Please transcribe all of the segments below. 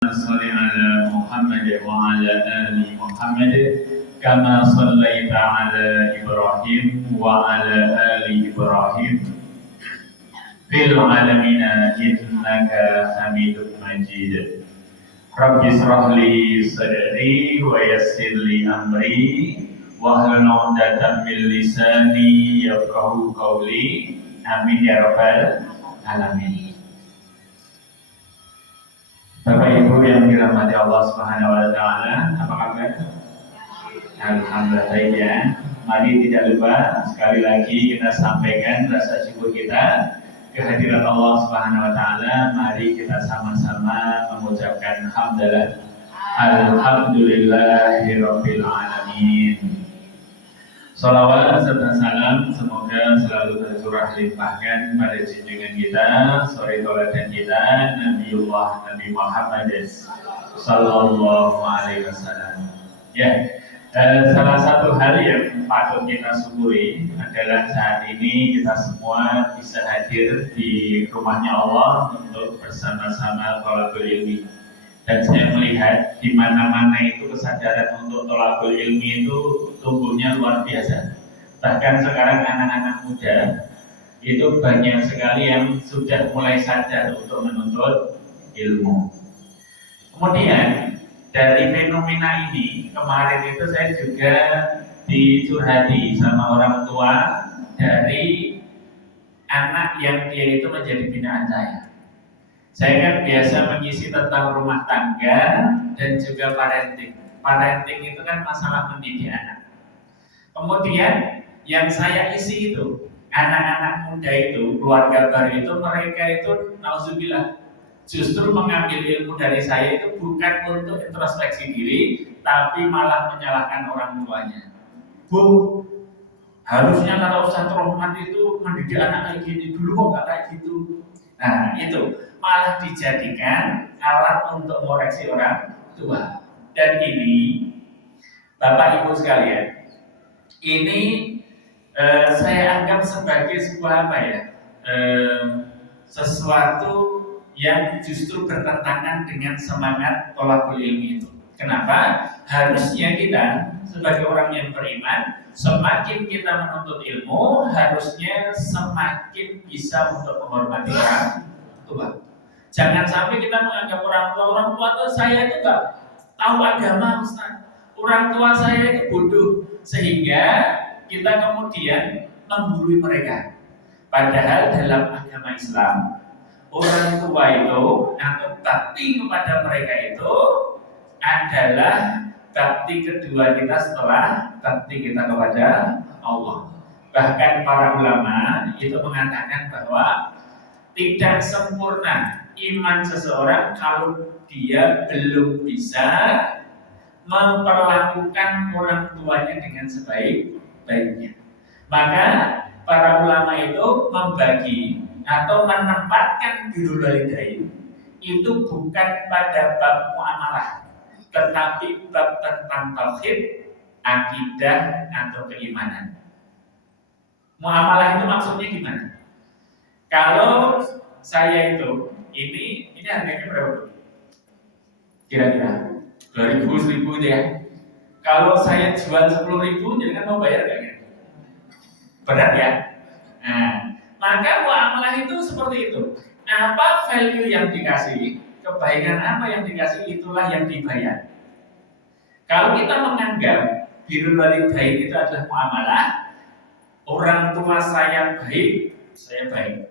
صل على محمد وعلى آل محمد كما صليت على إبراهيم وعلى آل إبراهيم في العالمين إنك حميد مجيد. رب اشرح لي صدري ويسر لي أمري واحلل عقدة من لساني يفقهوا قولي. Amin ya rabbal alamin. Bapak Ibu yang dirahmati Allah Subhanahu wa taala, apa kabar? Alhamdulillah baik ya. Mari tidak lupa sekali lagi kita sampaikan rasa syukur kita kehadiran Allah Subhanahu wa taala. Mari kita sama-sama mengucapkan hamdalah. Alhamdulillahirabbil alamin. Salawat serta salam semoga selalu tercurah limpahkan pada junjungan kita, suri tauladan kita, Nabi Muhammad sallallahu alaihi wasallam. Ya, salah satu hal yang patut kita syukuri adalah saat ini kita semua bisa hadir di rumahnya Allah untuk bersama-sama thalabul ilmi. Dan saya melihat di mana-mana itu kesadaran untuk thalabul ilmi itu tumbuhnya luar biasa. Bahkan sekarang anak-anak muda itu banyak sekali yang sudah mulai sadar untuk menuntut ilmu. Kemudian dari fenomena ini kemarin itu saya juga dicurhati sama orang tua dari anak yang dia itu menjadi binaan saya. Saya kan biasa mengisi tentang rumah tangga dan juga parenting. Parenting itu kan masalah mendidik anak. Kemudian yang saya isi itu anak-anak muda itu, keluarga baru itu, mereka itu nauzubillah justru mengambil ilmu dari saya itu bukan untuk introspeksi diri, tapi malah menyalahkan orang tuanya. Bu, harusnya kalau Ustaz Rohman itu mendidik anak kayak gini dulu kok nggak kayak gitu. Nah itu malah dijadikan alat untuk mengoreksi orang tua. Dan ini Bapak Ibu sekalian, ini saya anggap sebagai sebuah apa ya, sesuatu yang justru bertentangan dengan semangat thalabul ilmi itu. Kenapa? Harusnya kita sebagai orang yang beriman, semakin kita menuntut ilmu, harusnya semakin bisa untuk menghormati orang tua. Jangan sampai kita menganggap orang tua itu saya itu nggak tahu agama, Ustaz. Orang tua saya itu bodoh, sehingga kita kemudian menggurui mereka. Padahal dalam agama Islam, orang tua itu atau bakti kepada mereka itu adalah bakti kedua kita setelah bakti kita kepada Allah. Bahkan para ulama itu mengatakan bahwa tidak sempurna iman seseorang kalau dia belum bisa memperlakukan orang tuanya dengan sebaik-baiknya. Maka para ulama itu membagi atau menempatkan birrul walidain itu bukan pada bab muamalah, tetapi bab tentang tauhid, akidah atau keimanan. Muamalah itu maksudnya gimana? Kalau saya itu ini harganya berapa? Kira-kira 2.000, 1.000 itu ya. Kalau saya jual 10.000, jadi kan mau bayar nggak? Berat ya. Nah, maka muamalah itu seperti itu. Apa value yang dikasih, kebaikan apa yang dikasih, itulah yang dibayar. Kalau kita menganggap birrul walidain itu adalah muamalah, orang tua saya baik, saya baik.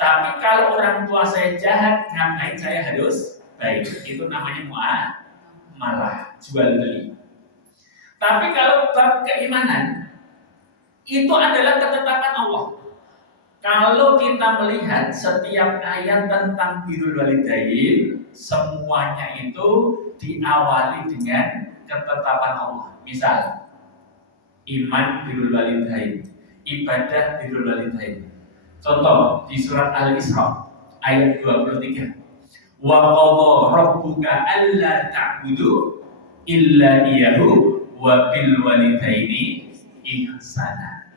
Tapi kalau orang tua saya jahat, ngapain saya harus baik? Itu namanya muamalah, jual beli. Tapi kalau bab keimanan, itu adalah ketetapan Allah. Kalau kita melihat setiap ayat tentang birrul walidain, semuanya itu diawali dengan ketetapan Allah. Misal, iman birrul walidain, ibadah birrul walidain. Contoh di surat Al-Isra ayat 23. Wa qadha rabbuka alla ta'budu illa iyyahu wa bil walidaini ihsana.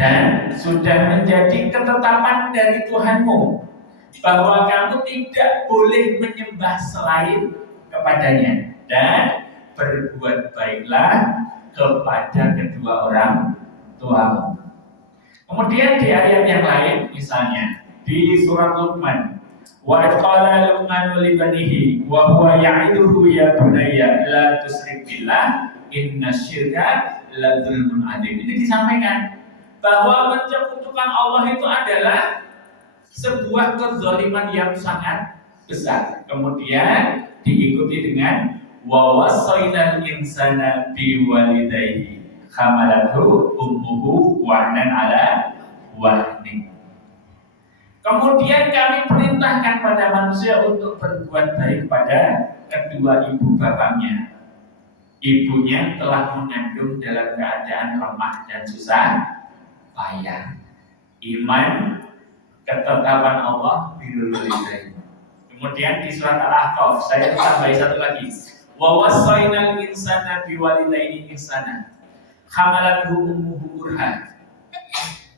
Dan sudah menjadi ketetapan dari Tuhanmu bahwa kamu tidak boleh menyembah selain kepadanya dan berbuat baiklah kepada kedua orang tuamu. Kemudian di ayat yang lain, misalnya di surat Luqman, wa qala Luqman li banihi wa huwa ya'iduhu ya bunayya la tusyrik billah innasyirka la dzulmun adzim. Ini disampaikan bahwa menyekutukan Allah itu adalah sebuah kezaliman yang sangat besar. Kemudian diikuti dengan wa wasainal insana biwalidayhi hamalathu ummuhu wahnan ala wahnin. Kemudian kami perintahkan pada manusia untuk berbuat baik pada kedua ibu bapaknya. Ibunya telah mengandung dalam keadaan lemah dan susah payah. Iman, ketetapan Allah, birrul walidain. Kemudian di surat Al-Ahqaf saya tambahi satu lagi. Wa wasainal insana biwalidaini ihsana. Hamalathu ummuhu kurha.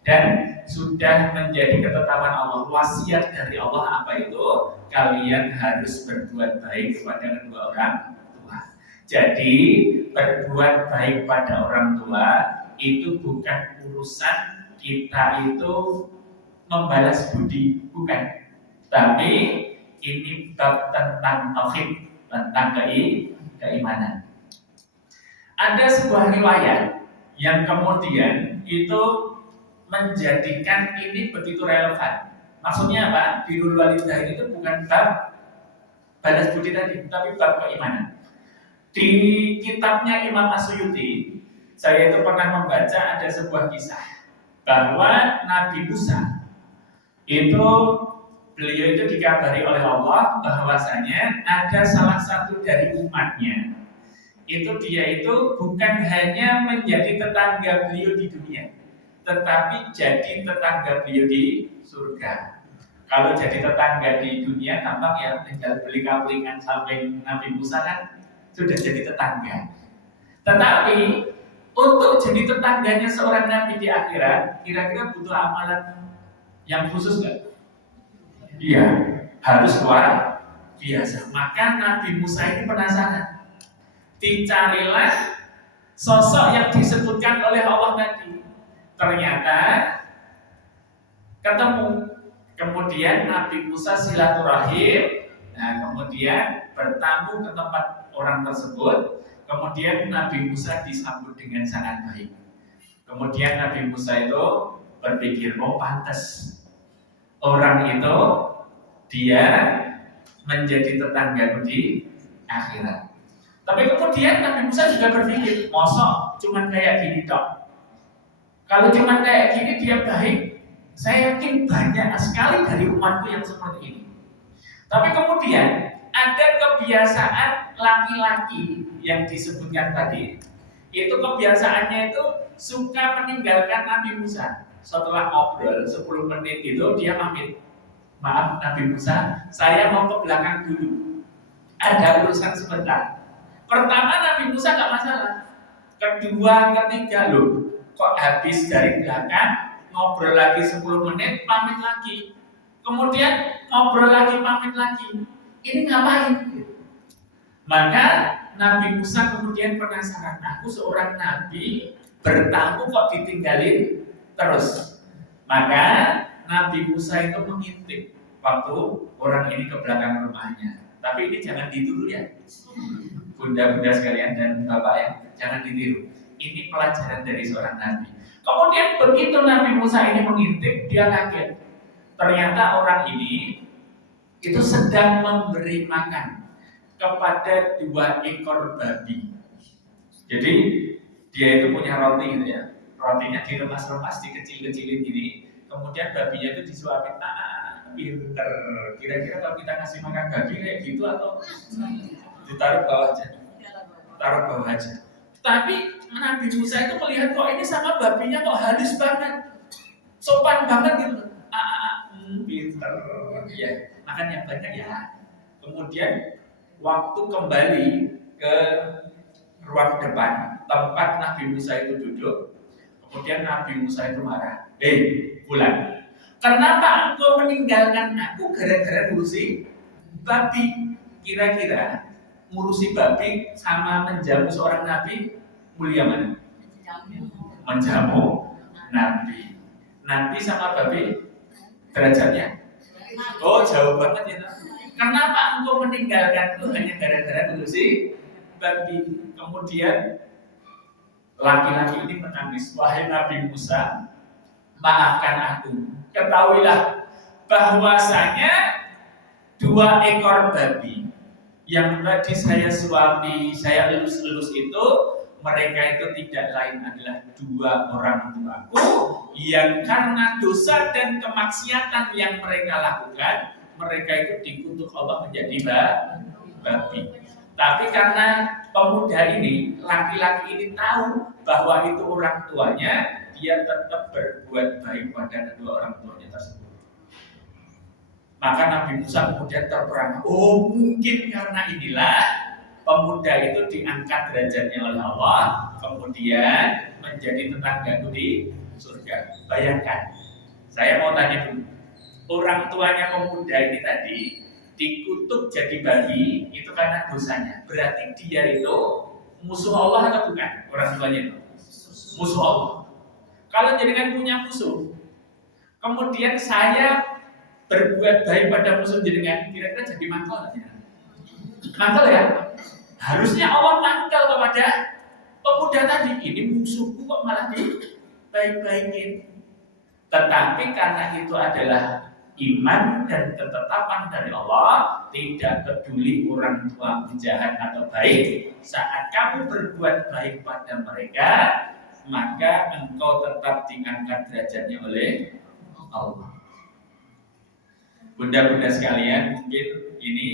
Dan sudah menjadi ketetapan Allah, wasiat dari Allah apa itu? Kalian harus berbuat baik kepada kedua orang tua. Jadi berbuat baik pada orang tua itu bukan urusan kita itu membalas budi, bukan. Tapi ini bab tentang tauhid, tentang keimanan. Ada sebuah riwayat yang kemudian itu menjadikan ini begitu relevan. Maksudnya apa? Birrul walidain itu bukan bab balas budi tadi, tapi bab keimanan. Di kitabnya Imam As-Suyuti, saya itu pernah membaca ada sebuah kisah bahwa Nabi Musa itu beliau itu dikabari oleh Allah bahwasanya ada salah satu dari umatnya itu dia itu bukan hanya menjadi tetangga beliau di dunia, tetapi jadi tetangga beliau di surga. Kalau jadi tetangga di dunia tampak ya tinggal beli kaplingan samping Nabi Musa kan sudah jadi tetangga. Tetapi untuk jadi tetangganya seorang nabi di akhirat, kira-kira butuh amalan yang khusus nggak? Iya, harus luar biasa. Maka Nabi Musa ini penasaran. Dicarilah sosok yang disebutkan oleh Allah tadi. Ternyata ketemu. Kemudian Nabi Musa silaturahim. Nah, kemudian bertamu ke tempat orang tersebut. Kemudian Nabi Musa disambut dengan sangat baik. Kemudian Nabi Musa itu berpikir, oh pantas orang itu dia menjadi tetangga di akhirat. Tapi kemudian Nabi Musa juga berpikir, mosok cuman kayak gini dok. Kalau cuman kayak gini dia baik, saya yakin banyak sekali dari umatku yang seperti ini. Tapi kemudian ada kebiasaan laki-laki yang disebutkan tadi. Itu kebiasaannya itu suka meninggalkan Nabi Musa. Setelah ngobrol 10 menit itu dia pamit. Maaf Nabi Musa, saya mau ke belakang dulu. Ada urusan sebentar. Pertama Nabi Musa gak masalah. Kedua, ketiga loh, kok habis dari belakang ngobrol lagi 10 menit, pamit lagi. Kemudian ngobrol lagi, pamit lagi. Ini ngapain? Maka Nabi Musa kemudian penasaran. Aku seorang nabi, bertamu kok ditinggalin terus. Maka Nabi Musa itu mengintip waktu orang ini ke belakang rumahnya. Tapi ini jangan ditiru ya, bunda-bunda sekalian dan bapak ya, jangan ditiru. Ini pelajaran dari seorang nabi. Kemudian begitu Nabi Musa ini mengintip, dia kaget. Ternyata orang ini itu sedang memberi makan kepada 2 ekor babi. Jadi dia itu punya roti gitu ya. Rotinya diremas-remas, dikecil-kecilin gini. Kemudian babinya itu disuapin. Pinter. Kira-kira kalau kita ngasih makan babi kayak gitu atau ditaruh bawah aja? Taruh bawah aja. Tapi Nabi Musa itu melihat kok ini sama babinya kok halus banget, sopan banget gitu. Pinter. Ya, makan yang banyak ya. Kemudian waktu kembali ke ruang depan tempat Nabi Musa itu duduk, kemudian Nabi Musa itu marah. Pulang. Kenapa engkau meninggalkan aku gara-gara ngurusi babi? Kira-kira ngurusi babi sama menjamu seorang nabi mulia mana? Menjamu nabi. Nabi sama babi derajatnya? Oh, jauh banget ya. Kenapa engkau meninggalkanku hanya gara-gara ngurusi babi? Kemudian laki-laki ini menangis, wahai Nabi Musa, maafkan aku. Ketahuilah bahwasanya 2 ekor babi yang tadi saya suapi, saya elus-elus itu, mereka itu tidak lain adalah 2 orang tuaku yang karena dosa dan kemaksiatan yang mereka lakukan, mereka itu dikutuk Allah menjadi babi. Tapi karena pemuda ini, laki-laki ini tahu bahwa itu orang tuanya, dia tetap berbuat baik pada kedua orang tuanya tersebut. Maka Nabi Musa kemudian terperangah. Oh, mungkin karena inilah pemuda itu diangkat derajatnya oleh Allah, kemudian menjadi tetangga di surga. Bayangkan, saya mau tanya dulu, orang tuanya pemuda ini tadi dikutuk jadi babi itu karena dosanya. Berarti dia itu musuh Allah atau bukan? Orang tuanya itu musuh Allah. Kalau jenengan punya musuh, kemudian saya berbuat baik pada musuh jenengan, kira-kira jadi mangkal ya? Mangkal ya? Harusnya Allah mangkal kepada pemuda tadi. Ini musuhku kok malah dibaik-baikin. Tetapi karena itu adalah iman dan ketetapan dari Allah, tidak peduli orang tua jahat atau baik, saat kamu berbuat baik pada mereka, maka engkau tetap diangkat derajatnya oleh Allah. Bunda-bunda sekalian, mungkin ini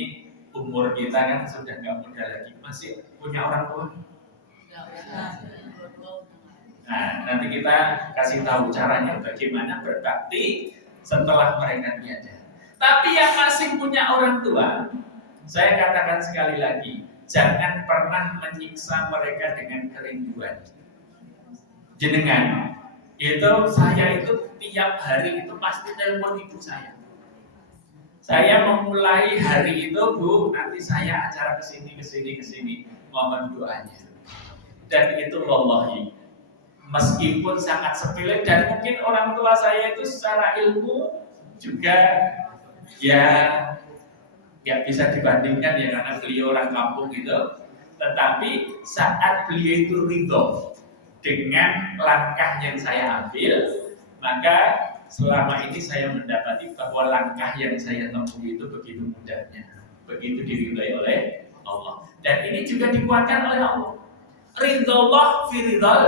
umur kita kan sudah nggak muda lagi, masih punya orang tua. Nah, nanti kita kasih tahu caranya bagaimana berbakti setelah mereka tiada. Tapi yang masih punya orang tua, saya katakan sekali lagi, jangan pernah menyiksa mereka dengan kerinduan. Jenengan, itu saya itu tiap hari itu pasti telepon ibu saya. Saya memulai hari itu, Bu, nanti saya acara kesini, mohon doanya. Dan itu wallahi, meskipun sangat sepele dan mungkin orang tua saya itu secara ilmu juga ya bisa dibandingkan ya karena beliau orang kampung gitu. Tetapi saat beliau itu ridho dengan langkah yang saya ambil, maka selama ini saya mendapati bahwa langkah yang saya tempuh itu begitu mudahnya, begitu diridhai oleh Allah. Dan ini juga dikuatkan oleh Allah. Ridhollah fi ridhal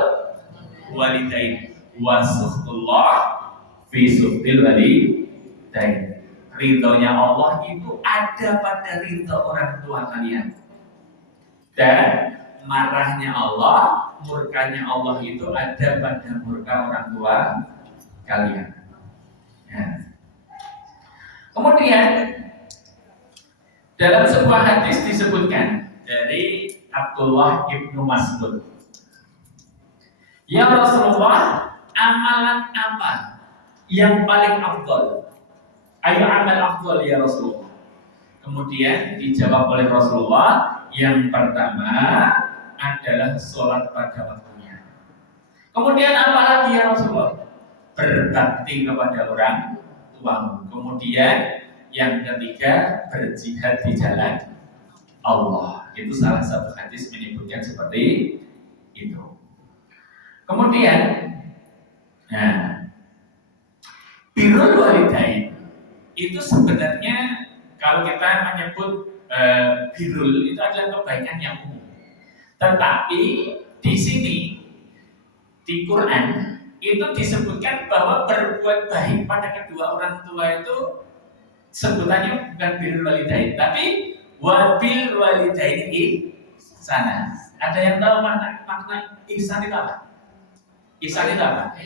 walidain wa sukhtullah fi sukhtil walidain. Ridhonya Allah itu ada pada ridho orang tua kalian. Dan marahnya Allah, murkanya Allah itu ada pada murka orang tua kalian. Ya. Kemudian dalam sebuah hadis disebutkan dari Abdullah ibnu Mas'ud, ya Rasulullah, amalan apa yang paling afdal? Ayo amal afdal ya Rasulullah. Kemudian dijawab oleh Rasulullah, yang pertama adalah sholat pada waktunya. Kemudian apa lagi ya Rasulullah? Berbakti kepada orang tuamu. Kemudian yang ketiga, berjihad di jalan Allah. Itu salah satu hadis menyebutkan seperti itu. Kemudian, nah, birrul walidain itu sebenarnya kalau kita menyebut birrul itu adalah kebaikan yang umum. Tetapi di sini di Quran itu disebutkan bahwa berbuat baik pada kedua orang tua itu sebutannya bukan birrul walidain, tapi wabil walidain ihsana. Ada yang tahu makna ihsan itu apa? Ihsan itu apa?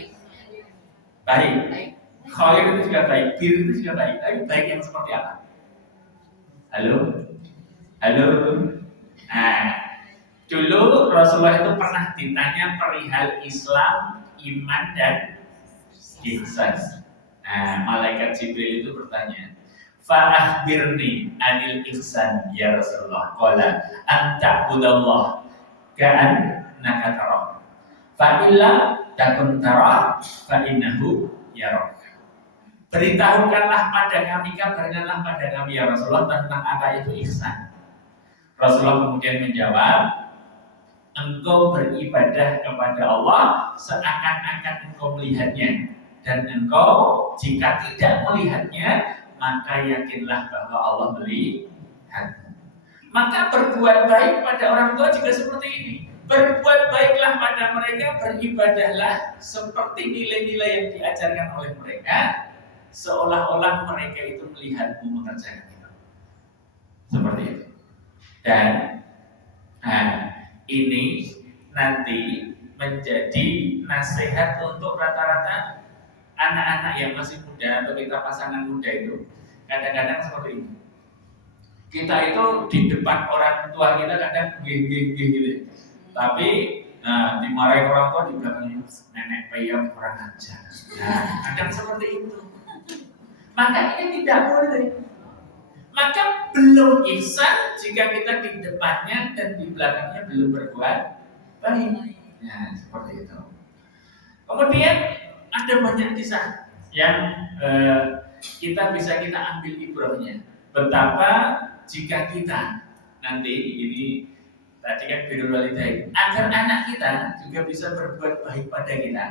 Baik. Khair itu juga baik, bir itu juga baik. Tapi baik yang seperti apa? Halo? Nah, dulu Rasulullah itu pernah ditanya perihal Islam, iman dan ihsan. Nah, Malaikat Jibril itu bertanya, "Fa'akhbirni anil ihsan ya Rasulullah." Qala anta'budallah ka'annaka tarah. Fa illa takun tarah fa innahu yarak. Beritahukanlah pada kami, kabarkanlah pada kami ya Rasulullah tentang apa itu ihsan. Rasulullah kemudian menjawab, engkau beribadah kepada Allah seakan-akan engkau melihatnya, dan engkau jika tidak melihatnya maka yakinlah bahwa Allah melihat. Maka berbuat baik pada orang tua juga seperti ini. Berbuat baiklah pada mereka, beribadahlah seperti nilai-nilai yang diajarkan oleh mereka, seolah-olah mereka itu melihatmu mengerjakan itu. Seperti itu. Dan ini nanti menjadi nasihat untuk rata-rata anak-anak yang masih muda atau kita pasangan muda itu. Kadang-kadang seperti ini. Kita itu di depan orang tua kita kadang gih gitu. Tapi dimarahin orang tua di belakangnya, nenek peyok kurang ajar. Kadang seperti itu. Maka ini tidak boleh. Maka belum ihsan jika kita di depannya dan di belakangnya belum berbuat baik. Seperti itu. Kemudian ada banyak kisah yang kita ambil ibrahnya. Betapa jika kita nanti ini tadi kan birrul walidain, agar anak kita juga bisa berbuat baik pada kita,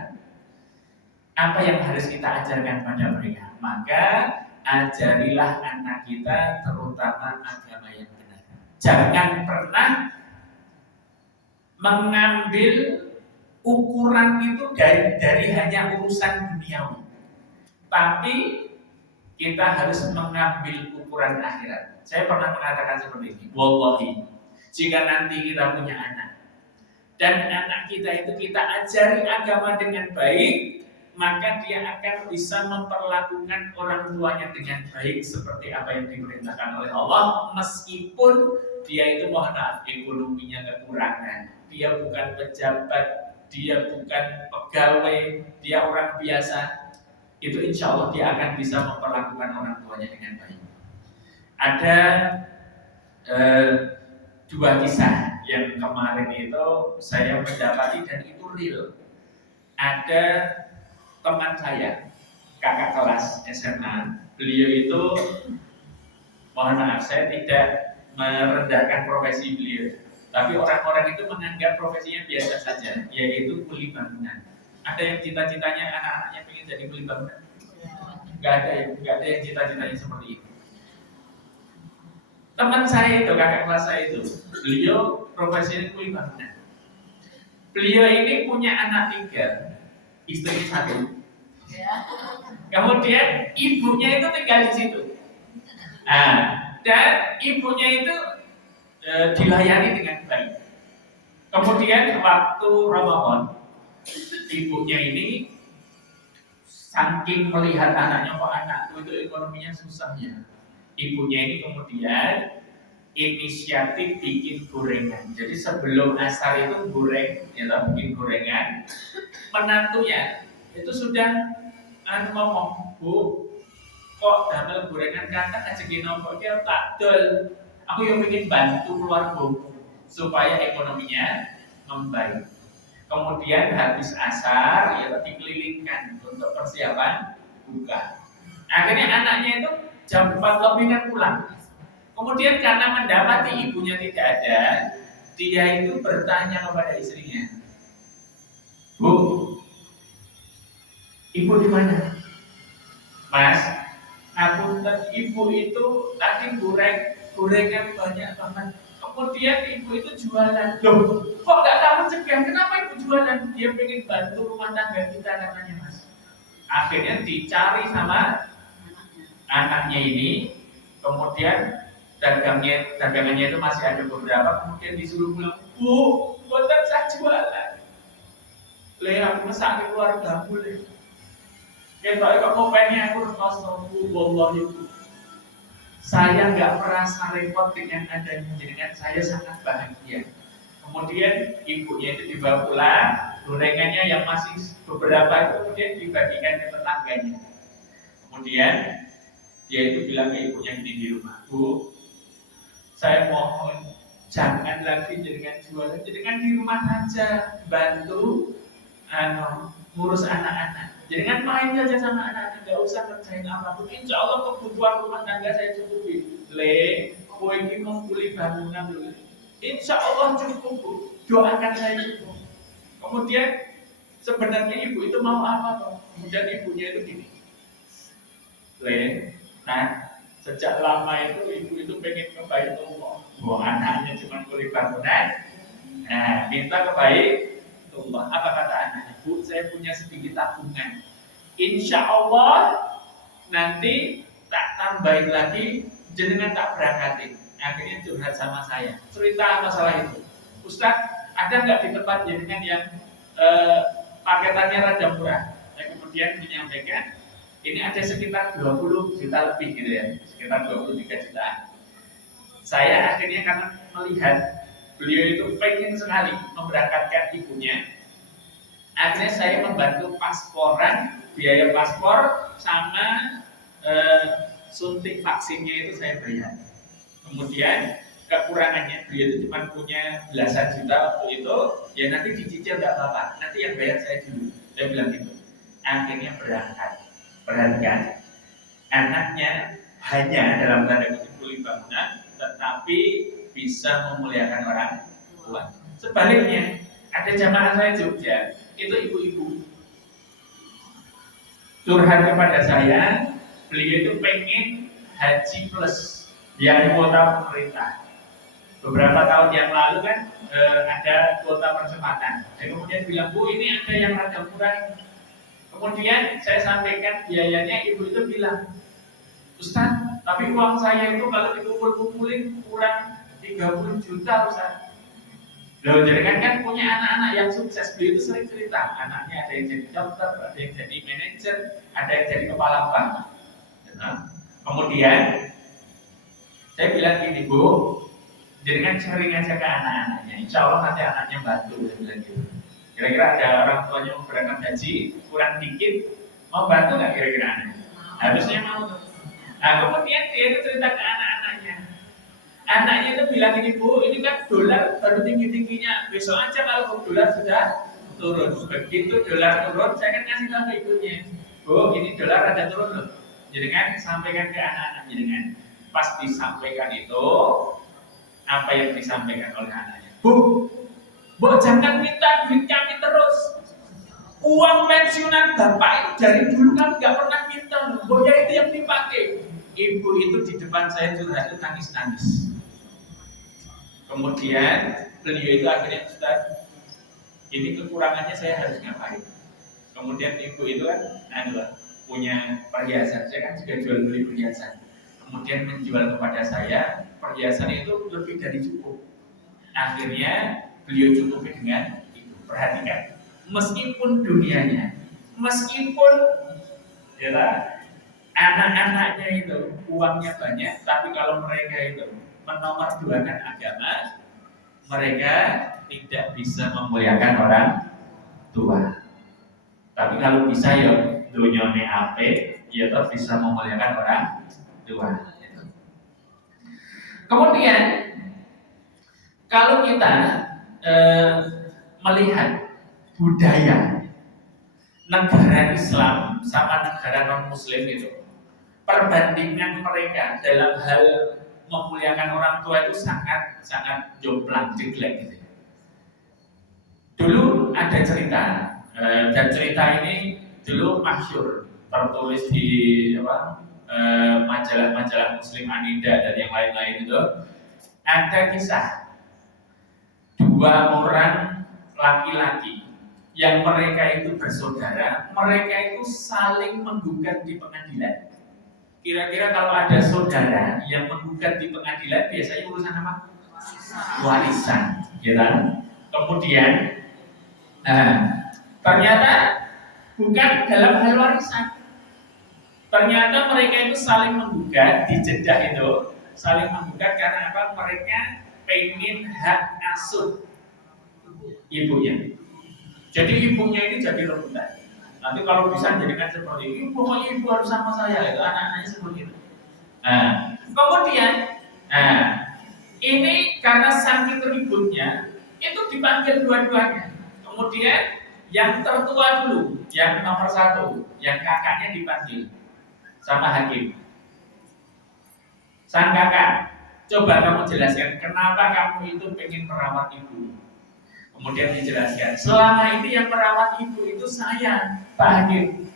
apa yang harus kita ajarkan pada mereka? Maka ajarilah anak kita terutama agama yang benar. Jangan pernah mengambil ukuran itu dari hanya urusan duniawi, tapi kita harus mengambil ukuran akhirat. Saya pernah mengatakan seperti ini, wallahi, jika nanti kita punya anak dan anak kita itu kita ajari agama dengan baik, maka dia akan bisa memperlakukan orang tuanya dengan baik seperti apa yang diperintahkan oleh Allah, meskipun dia itu mohon maaf ekonominya kekurangan, dia bukan pejabat, dia bukan pegawai, dia orang biasa. Itu insya Allah dia akan bisa memperlakukan orang tuanya dengan baik. Ada dua kisah yang kemarin itu saya mendapati dan itu real. Ada teman saya, kakak kelas SMA, beliau itu, mohon maaf saya tidak merendahkan profesi beliau, tapi orang-orang itu menganggap profesinya biasa saja, yaitu kuli bangunan. Ada yang cita-citanya anak-anaknya ingin jadi kuli bangunan? Gak ada yang cita-citanya seperti itu. Teman saya itu, kakak kelas saya itu, beliau profesinya kuli bangunan. Beliau ini punya anak 3, istri 1. Kemudian ibunya itu tinggal di situ. Dan ibunya itu dilayani dengan baik. Kemudian waktu Ramadan, ibunya ini saking melihat anaknya, kok anakku itu ekonominya susah ya, ibunya ini kemudian inisiatif bikin gorengan. Jadi sebelum asar itu goreng, bikin gorengan. Menantunya itu sudah ngomong, Bu, kok damel gorengan kata ngajakin nopo ki tak dol. Aku yang ingin bantu keluarga supaya ekonominya membaik. Kemudian habis asar ya dikelilingkan untuk persiapan buka. Akhirnya anaknya itu jam 4 lebih kan pulang. Kemudian karena mendapati ibunya tidak ada, dia itu bertanya kepada istrinya, Bu, ibu di mana? Mas, ngapunten, ibu itu tadi gorengan banyak banget. Kemudian ibu itu jualan. Loh, kok nggak kamu cegah? Kenapa ibu jualan? Dia pengen bantu rumah tangga kita katanya, Mas. Akhirnya dicari sama anaknya ini. Kemudian dagangannya itu masih ada beberapa. Kemudian disuruh pulang. Bu, buatan saya jualan. Aku masak keluarga boleh. Kita kok mau pengen aku astagfirullah itu. Saya nggak merasa repot dengan adanya jenengan, saya sangat bahagia. Kemudian ibunya itu dibawa pulang, gorengannya yang masih beberapa itu kemudian dibagikan ke tetangganya. Kemudian dia itu bilang ke ibunya gini di rumah, Bu, saya mohon jangan lagi jenengan jualan, jenengan di rumah aja bantu ngurus anak-anak. Jenengan main aja sama anak-anak, nggak usah kerjain apapun. Insya Allah kebutuhan rumah tangga saya cukupi. Kowe ini mau beli bangunan dulu. Insya Allah cukup, Bu. Doakan saya cukup. Kemudian sebenarnya ibu itu mau apa toh? Kemudian ibunya itu gini, sejak lama itu ibu itu pengen ke Baitullah. Anaknya cuma kulit bangunan. Nah, minta ke Baitullah. Apa kata anaknya? Bu, saya punya sedikit tabungan. Insya Allah nanti tak tambahin lagi, jenengan tak berangkatin. Akhirnya curhat sama saya. Cerita masalah itu. Ustaz, ada nggak di tempat jenengan yang paketannya rada murah? Saya kemudian menyampaikan, ini ada sekitar 20 juta lebih gitu ya, sekitar 23 jutaan. Saya akhirnya karena melihat beliau itu pengen sekali memberangkatkan ibunya, akhirnya saya membantu pasporan, biaya paspor sama suntik vaksinnya itu saya bayar. Kemudian kekurangannya beliau itu cuma punya belasan juta waktu itu, ya nanti dicicil nggak apa-apa, nanti yang bayar saya dulu. Saya bilang gitu. Akhirnya berangkat. Perhatikan, anaknya hanya dalam tanda kutip kuli bangunan, tetapi bisa memuliakan orang tua. Sebaliknya, ada jamaah saya Jogja, itu ibu-ibu curhat kepada saya, beliau itu pengen haji plus yang kuota pemerintah. Beberapa tahun yang lalu kan ada kuota percepatan. Saya kemudian bilang, Bu, ini ada yang rada murah. Kemudian saya sampaikan biayanya, ibu itu bilang, Ustaz, tapi uang saya itu kalau dikumpul-kumpulin kurang 30 juta Ustaz. Loh, jadi kan punya anak-anak yang sukses. Beliau itu sering cerita, anaknya ada yang jadi dokter, ada yang jadi manajer, ada yang jadi kepala bank. Kemudian saya bilang gini, Bu, jadi kan sharing aja ke anak-anaknya, insya Allah nanti anaknya bantu. Saya bilang gitu. Kira-kira ada orang tuanya mau berangkat haji kurang dikit, mau bantu nggak kira-kira anaknya? Harusnya mau tuh. Nah kemudian dia itu cerita ke anak-anaknya. Anaknya itu bilang ini, Bu, ini kan dolar baru tinggi-tingginya, besok aja kalau dolar sudah turun. Begitu dolar turun, saya kan ngasih tahu ke ibunya, Bu, ini dolar ada turun loh. Jadi kan sampaikan ke anak-anak, jadi kan pas disampaikan itu apa yang disampaikan oleh anaknya, Bu, jangan minta duit kami terus. Uang pensiunan bapak itu dari dulu kami nggak pernah minta. Bu, ya itu yang dipakai. Ibu itu di depan saya curhat itu nangis-nangis. Kemudian beliau itu akhirnya, Ustaz, ini kekurangannya saya harus ngapain? Kemudian ibu itu kan punya perhiasan. Saya kan juga jual beli perhiasan. Kemudian menjual kepada saya perhiasan itu lebih dari cukup. Akhirnya beliau cukupi dengan itu. Perhatikan, meskipun dunianya, meskipun anak-anaknya itu uangnya banyak, tapi kalau mereka itu menomorduakan agama, mereka tidak bisa memuliakan orang tua. Tapi kalau bisa ya dunyane ape, ya tetap bisa memuliakan orang tua. Kemudian kalau kita melihat budaya negara Islam sama negara non-Muslim itu, perbandingan mereka dalam hal memuliakan orang tua itu sangat jomplang, jeglek gitu. Dulu ada cerita, dan cerita ini dulu masyhur, tertulis di majalah-majalah Muslim Anida dan yang lain-lain itu. Ada kisah dua orang laki-laki yang mereka itu bersaudara, mereka itu saling menggugat di pengadilan. Kira-kira kalau ada saudara yang menggugat di pengadilan, biasanya urusan apa? Warisan, gitu. Kemudian, ternyata bukan dalam hal warisan. Ternyata mereka itu saling menggugat di Jeddah itu, saling menggugat karena apa? Mereka pengen hak asuh ibunya. Jadi ibunya ini jadi rebutan. Nanti kalau bisa jadikan seperti ini, pokoknya ibu harus sama saya, itu anak-anaknya seperti itu. Nah, kemudian, ini karena saking ributnya, itu dipanggil dua-duanya. Kemudian yang tertua dulu, yang nomor 1, yang kakaknya dipanggil sama hakim. Sang kakak, coba kamu jelaskan kenapa kamu itu pengen merawat ibu. Kemudian dijelaskan, selama ini yang merawat ibu itu saya, Pak Hakim.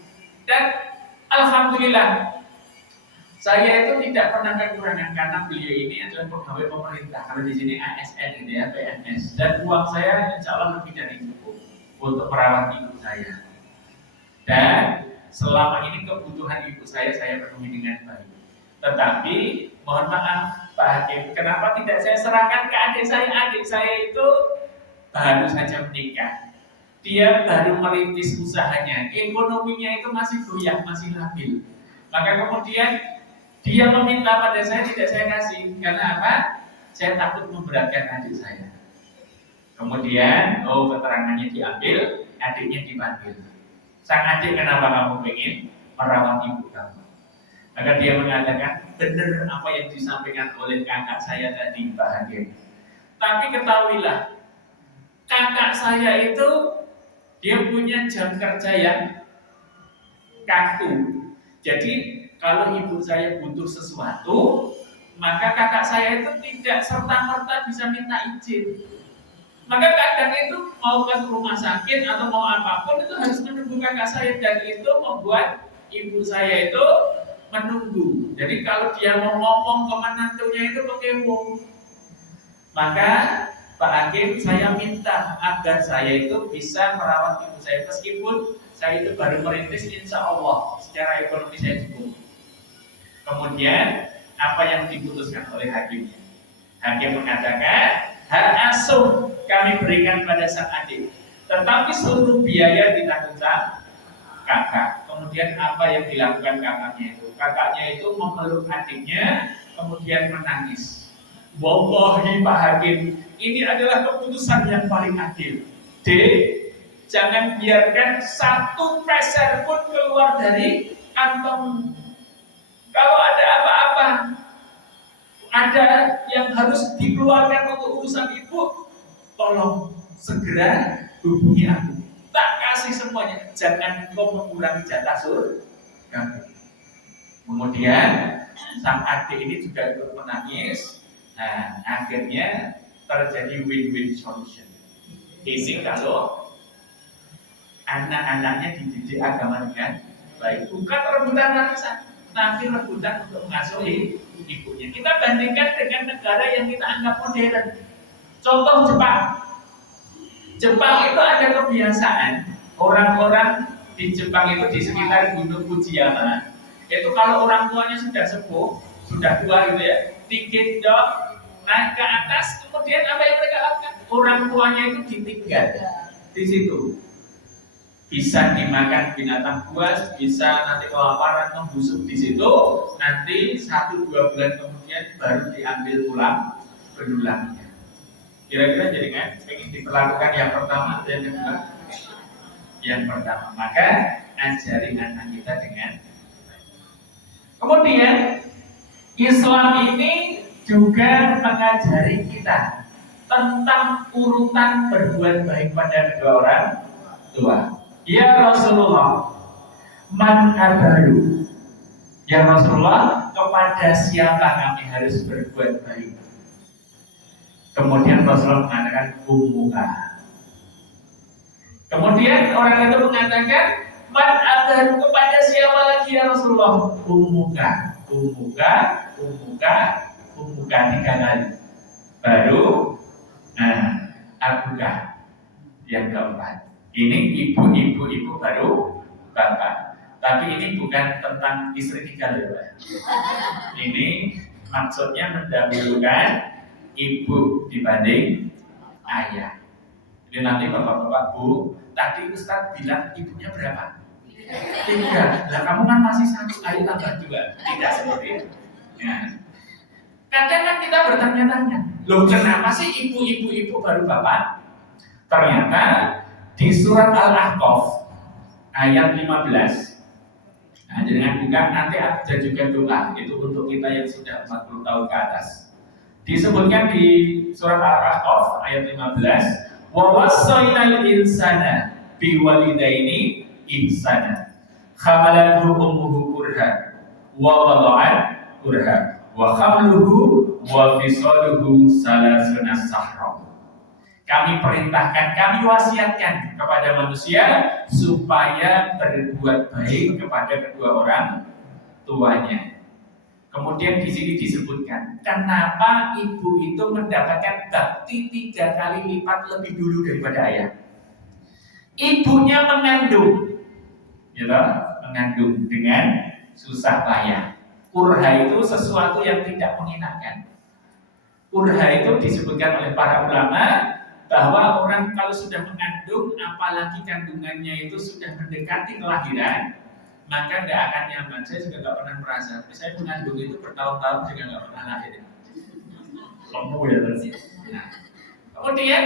Dan alhamdulillah, saya itu tidak pernah kekurangan karena beliau ini adalah pegawai pemerintah. Kalau di sini ASN gitu ya, PNS. Dan uang saya insya Allah lebih dari cukup untuk merawat ibu saya. Dan selama ini kebutuhan ibu saya penuhi dengan baik. Tetapi mohon maaf Pak Hakim, kenapa tidak saya serahkan ke adik saya? Adik saya itu baru saja menikah. Dia baru merintis usahanya, ekonominya itu masih goyah, masih labil. Maka kemudian dia meminta pada saya, tidak saya kasih. Karena apa? Saya takut memberatkan adik saya. Kemudian, keterangannya diambil, adiknya dipanggil. Sang adik, kenapa kamu ingin merawat ibu kamu? Maka dia mengatakan, benar apa yang disampaikan oleh kakak saya tadi, Pak Hakim. Tapi ketahuilah, kakak saya itu dia punya jam kerja yang kaku. Jadi kalau ibu saya butuh sesuatu, maka kakak saya itu tidak serta-merta bisa minta izin. Maka kadang itu mau ke rumah sakit atau mau apapun itu harus menunggu kakak saya, dan itu membuat ibu saya itu menunggu. Jadi kalau dia mau ngomong ke menantunya itu pakai wong. Maka Pak Hakim, saya minta agar saya itu bisa merawat ibu saya meskipun saya itu baru merintis, insya Allah secara ekonomi saya cukup. Kemudian apa yang diputuskan oleh hakimnya? Hakim mengatakan hak asuh kami berikan pada sang adik, tetapi seluruh biaya ditanggung kakak. Kemudian apa yang dilakukan kakaknya itu? Kakaknya itu memeluk adiknya, kemudian menangis. Wallahi Pak Hakim, ini adalah keputusan yang paling adil. D, jangan biarkan satu peser pun keluar dari kantong. Kalau ada apa-apa, ada yang harus dikeluarkan untuk urusan ibu, tolong segera hubungi aku. Tak kasih semuanya, jangan kau mengurangi jatah surga. Kemudian sang adik ini juga ikut menangis. Nah, akhirnya terjadi win-win solution. Ini kalau anak-anaknya dididik agama dengan baik, bukan rebutan warisan, tapi rebutan untuk mengasuhi ibunya. Kita bandingkan dengan negara yang kita anggap modern. Contoh Jepang. Jepang itu ada kebiasaan orang-orang di Jepang itu di sekitar Gunung Fujiyama. Itu kalau orang tuanya sudah sepuh, sudah tua gitu ya, digendong naik ke atas, kemudian apa yang mereka lakukan? Orang tuanya itu ditinggal di situ. Bisa dimakan binatang buas, bisa nanti kelaparan membusuk di situ, nanti 1-2 bulan kemudian baru diambil pulang penulangnya. Kira-kira jadi kan ingin diperlakukan yang pertama atau yang kedua? Yang pertama. Maka ajari anak kita dengan. Kemudian Islam ini juga mengajari kita tentang urutan berbuat baik pada kedua orang tua. Ya Rasulullah, man abalu. Ya Rasulullah, kepada siapa kami harus berbuat baik? Kemudian Rasulullah mengatakan ummuka. Kemudian orang itu mengatakan man abalu, kepada siapa lagi ya Rasulullah? Ummuka, ummuka, ummuka, ummuka 3 kali. Baru abuka yang keempat. Ini ibu baru bapak. Tapi ini bukan tentang istri 3 loh, Pak. Ini maksudnya mendahulukan ibu dibanding ayah. Jadi nanti bapak-bapak, Bu, tadi Ustaz bilang ibunya berapa? 3. Lah kamu kan masih 1, ayo tambah 2. Tidak seperti itu. Ya. Kadang kan kita bertanya-tanya, loh kenapa sih ibu baru bapak? Ternyata di surat Al-Ahqaf ayat 15. Nah, dengan buka nanti ada juga doa itu untuk kita yang sudah 40 tahun ke atas. Disebutkan di surat Al-A'raf ayat 15, wa wassaynal insana biwalidaini ihsana. Hamalathu ummuhu kurha wa wada'at kurha wa hamluhu wa fisaluhu salasuna sahra. Kami perintahkan, kami wasiatkan kepada manusia supaya berbuat baik kepada kedua orang tuanya. Kemudian di sini disebutkan, kenapa ibu itu mendapatkan bakti 3 kali lipat lebih dulu daripada ayah. Ibunya mengandung, gitu, mengandung dengan susah payah. Kurha itu sesuatu yang tidak mengenakan. Kurha itu disebutkan oleh para ulama bahwa orang kalau sudah mengandung, apalagi kandungannya itu sudah mendekati kelahiran, maka tidak akan nyaman. Saya juga nggak pernah merasa. Saya mengandung itu bertahun-tahun juga nggak pernah lahir. Lemu ya tadi. Nah, kemudian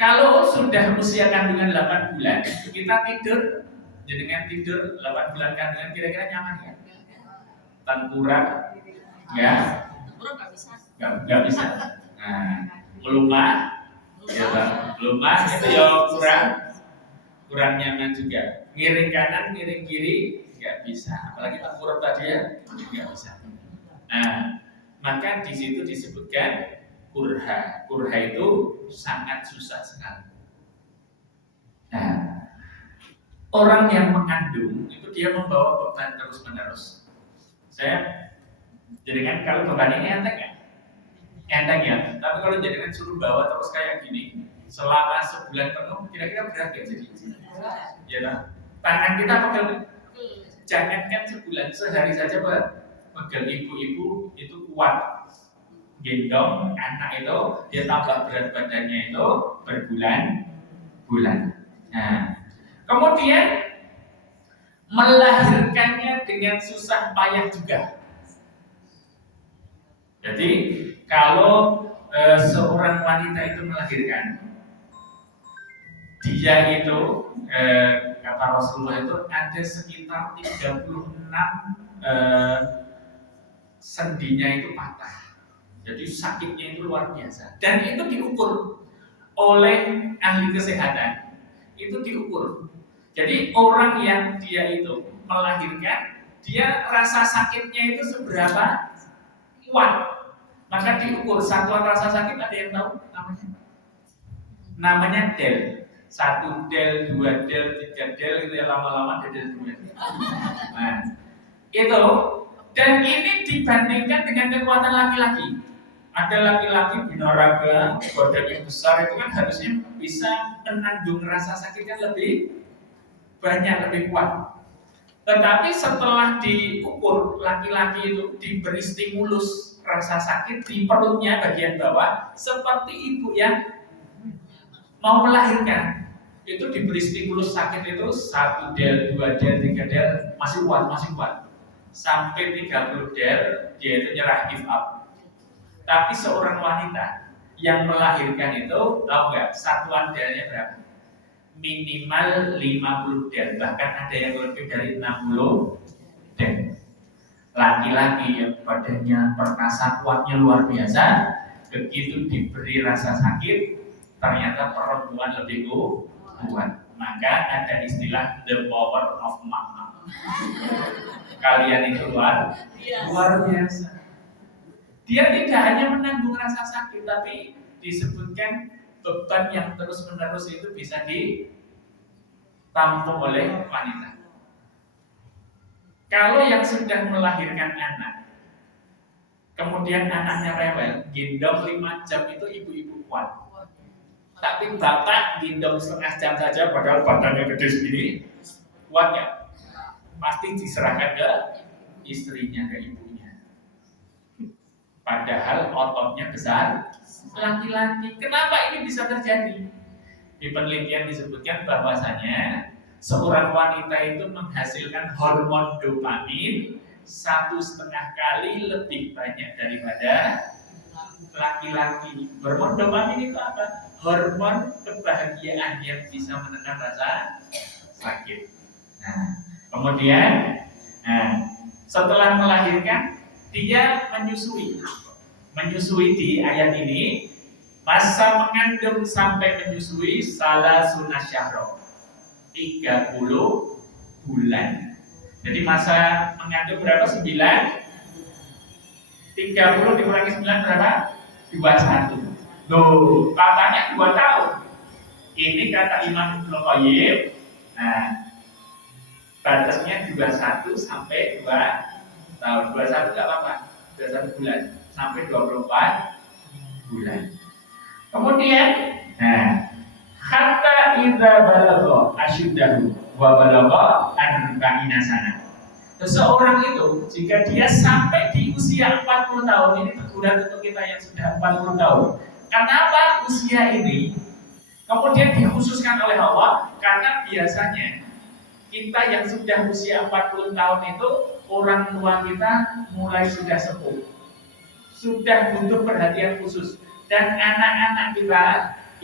kalau sudah usia kandungan 8 bulan, kita tidur, dengan tidur 8 bulan kandungan kira-kira nyaman ya? Tengkurap, ya? Nggak bisa. Nah, melumah, ya, melumah itu ya kurang nyaman juga. Ngiring kanan, ngiring kiri nggak bisa. Apalagi tengkurap tadi ya nggak bisa. Nah, maka di situ disebutkan kurha. Kurha itu sangat susah sekali. Nah, orang yang mengandung itu dia membawa beban terus-menerus. Saya jadikan kalau beban ini enteng ya? Enteng ya, tapi kalau jadikan suruh bawa terus kayak gini selama sebulan penuh, kira-kira berat gak jadi? Ya kan? Tangan kita pegang, jangankan sebulan, sehari saja pegang ibu-ibu itu kuat. Gendong anak itu, dia tambah berat badannya itu berbulan-bulan. Nah, kemudian melahirkannya dengan susah payah juga. Jadi kalau seorang wanita itu melahirkan, dia itu kata Rasulullah itu ada sekitar 36 sendinya itu patah. Jadi sakitnya itu luar biasa. Dan itu diukur oleh ahli kesehatan. Itu diukur. Jadi orang yang dia itu melahirkan, dia rasa sakitnya itu seberapa kuat. Maka diukur satuan rasa sakit, ada yang tahu namanya? Namanya del. 1 del, 2 del, 3 del, itu ya lama-lama del 2. Nah, itu. Dan ini dibandingkan dengan kekuatan laki-laki. Ada laki-laki binaraga, badannya besar itu kan harusnya bisa menanggung rasa sakit kan lebih banyak, lebih kuat. Tetapi setelah diukur, laki-laki itu diberi stimulus rasa sakit di perutnya bagian bawah, seperti ibu yang mau melahirkan. Itu diberi stimulus sakit itu 1 del, 2 del, 3 del, masih kuat. Sampai 30 del, dia itu nyerah, give up. Tapi seorang wanita yang melahirkan itu, tahu nggak satuan delnya berapa? Minimal 50 del, bahkan ada yang lebih dari 60 del. Laki-laki yang badannya perkasa kuatnya luar biasa, begitu diberi rasa sakit, ternyata perempuan lebih kuat. Maka ada istilah the power of mama. Kalian itu luar biasa. Dia tidak hanya menanggung rasa sakit, tapi disebutkan beban yang terus-menerus itu bisa ditampung oleh wanita. Kalau yang sudah melahirkan anak, kemudian anaknya rewel, gendong 5 jam itu ibu-ibu kuat. Tapi bapak gendong setengah jam saja, padahal badannya gede segini, kuat nggak? Pasti diserahkan ke istrinya, ke ibunya. Padahal ototnya besar, laki-laki. Kenapa ini bisa terjadi? Di penelitian disebutkan bahwasanya seorang wanita itu menghasilkan hormon dopamin 1,5 kali lebih banyak daripada laki-laki. Hormon dopamin itu apa? Hormon kebahagiaan yang bisa menekan rasa sakit. Nah, kemudian, setelah melahirkan dia menyusui. Menyusui di ayat ini, masa mengandung sampai menyusui salah sunah syahro 30 bulan. Jadi masa mengandung berapa? 9. 30 dikurangi 9 berapa? 21. Loh, katanya 2 tahun. Ini kata Imam Ibnu Qayyim. Nah, batasnya 21 sampai 2 tahun. 21 enggak apa-apa. 21 bulan sampai 24 bulan. Kemudian, hatta idza balagha asyuddahu wa balagha arba'ina sana. Seseorang itu jika dia sampai di usia 40 tahun, ini teguran untuk kita yang sudah 40 tahun. Kenapa usia ini kemudian dikhususkan oleh Allah? Karena biasanya kita yang sudah usia 40 tahun itu orang tua kita mulai sudah sepuh, sudah butuh perhatian khusus, dan anak-anak kita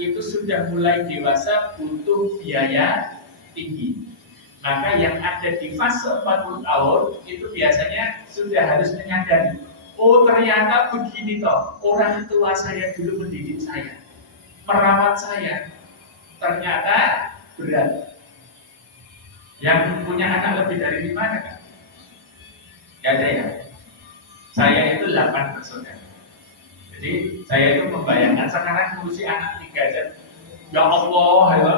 itu sudah mulai dewasa, butuh biaya tinggi. Maka yang ada di fase 40 tahun itu biasanya sudah harus menyadari, oh ternyata begini toh, orang tua saya dulu mendidik saya, merawat saya, ternyata berat. Yang punya anak lebih dari 5 kan? Gak ada ya? Saya itu 8 bersaudara. Jadi saya itu membayangkan sekarang ngurusi anak 3 aja, ya Allah ya,